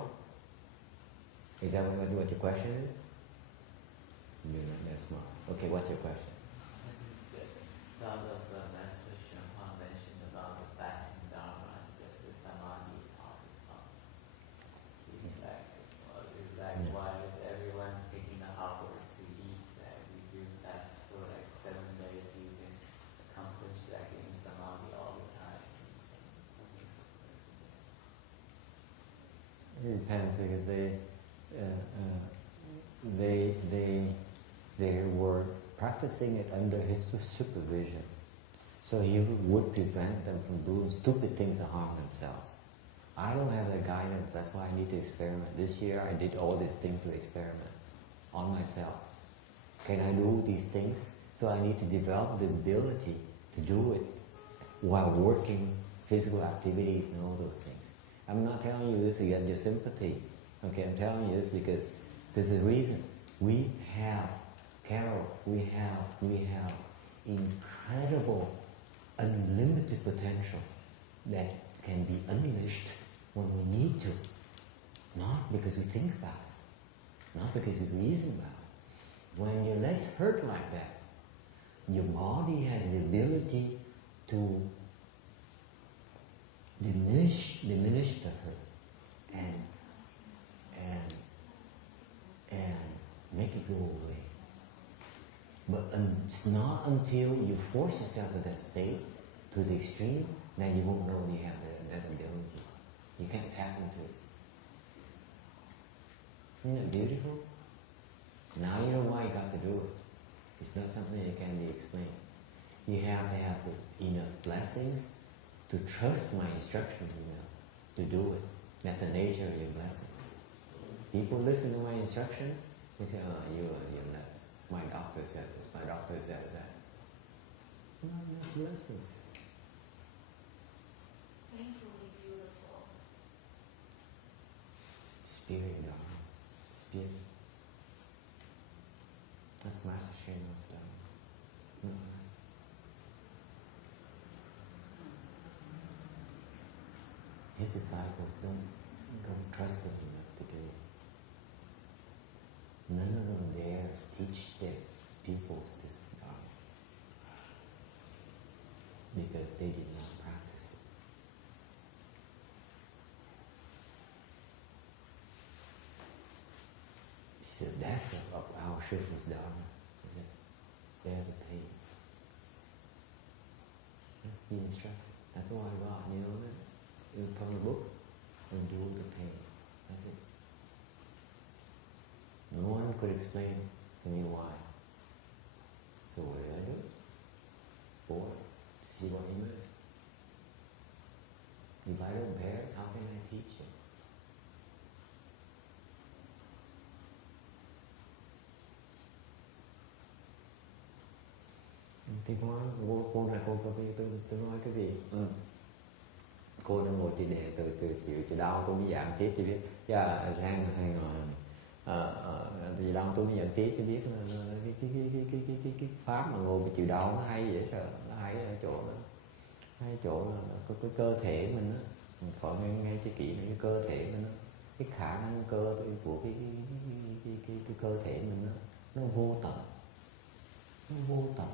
Is that what your question is? You're not that smart. Okay, what's your question? The Master Shenhua mentioned about the fasting Dharma, the samadhi part. It's like why is everyone taking the hour to eat? That we do depends because they were practicing it under his supervision. So he would prevent them from doing stupid things to harm themselves. I don't have the guidance, that's why I need to experiment. This year I did all these things to experiment on myself. Can I do these things? So I need to develop the ability to do it while working physical activities and all those things. I'm not telling you this to get your sympathy. Okay, I'm telling you this because there's a reason. We have, Carol, we have incredible, unlimited potential that can be unleashed when we need to. Not because we think about it. Not because we reason about it. When your legs hurt like that, your body has the ability to diminish the hurt and make it go away. But it's not until you force yourself to that state, to the extreme, that you won't know you have that ability. You can't tap into it. Isn't it beautiful? Now you know why you got to do it. It's not something that can be explained. You have to have enough blessings to trust my instructions enough to do it. That's the nature of your blessing. People listen to my instructions, they say, oh, you're nuts. My doctor says this, my doctor says that. Not enough blessings. Painfully beautiful. Spirit, darling. Spirit. That's Master Srinath's dharma. His disciples don't trust him enough to do it. None of them dares teach their pupils this dharma because they did not practice it. It's the death of our Srinath's dharma. There's a pain. That's the instruction. That's all I got, you know that? From the book, and do the pain. That's it. No one could explain to me why. So what did I do? Or see what he meant. If I don't bear it, how can I teach it? Thì cô này cô tôi nói cái gì? Cô đã ngồi chị đề từ chịu chị đau tôi mới giảng tiếp chị biết. Chị đau tôi mới giảng tiếp chị biết cái pháp mà ngồi chịu đau nó hay vậy sao? Nó hay ở chỗ đó. Hay ở chỗ là cái cơ thể mình á, mình phải nghe cho kỹ cái cơ thể mình á, cái khả năng cơ của cái cơ thể mình á, nó vô tận. Nó vô tận.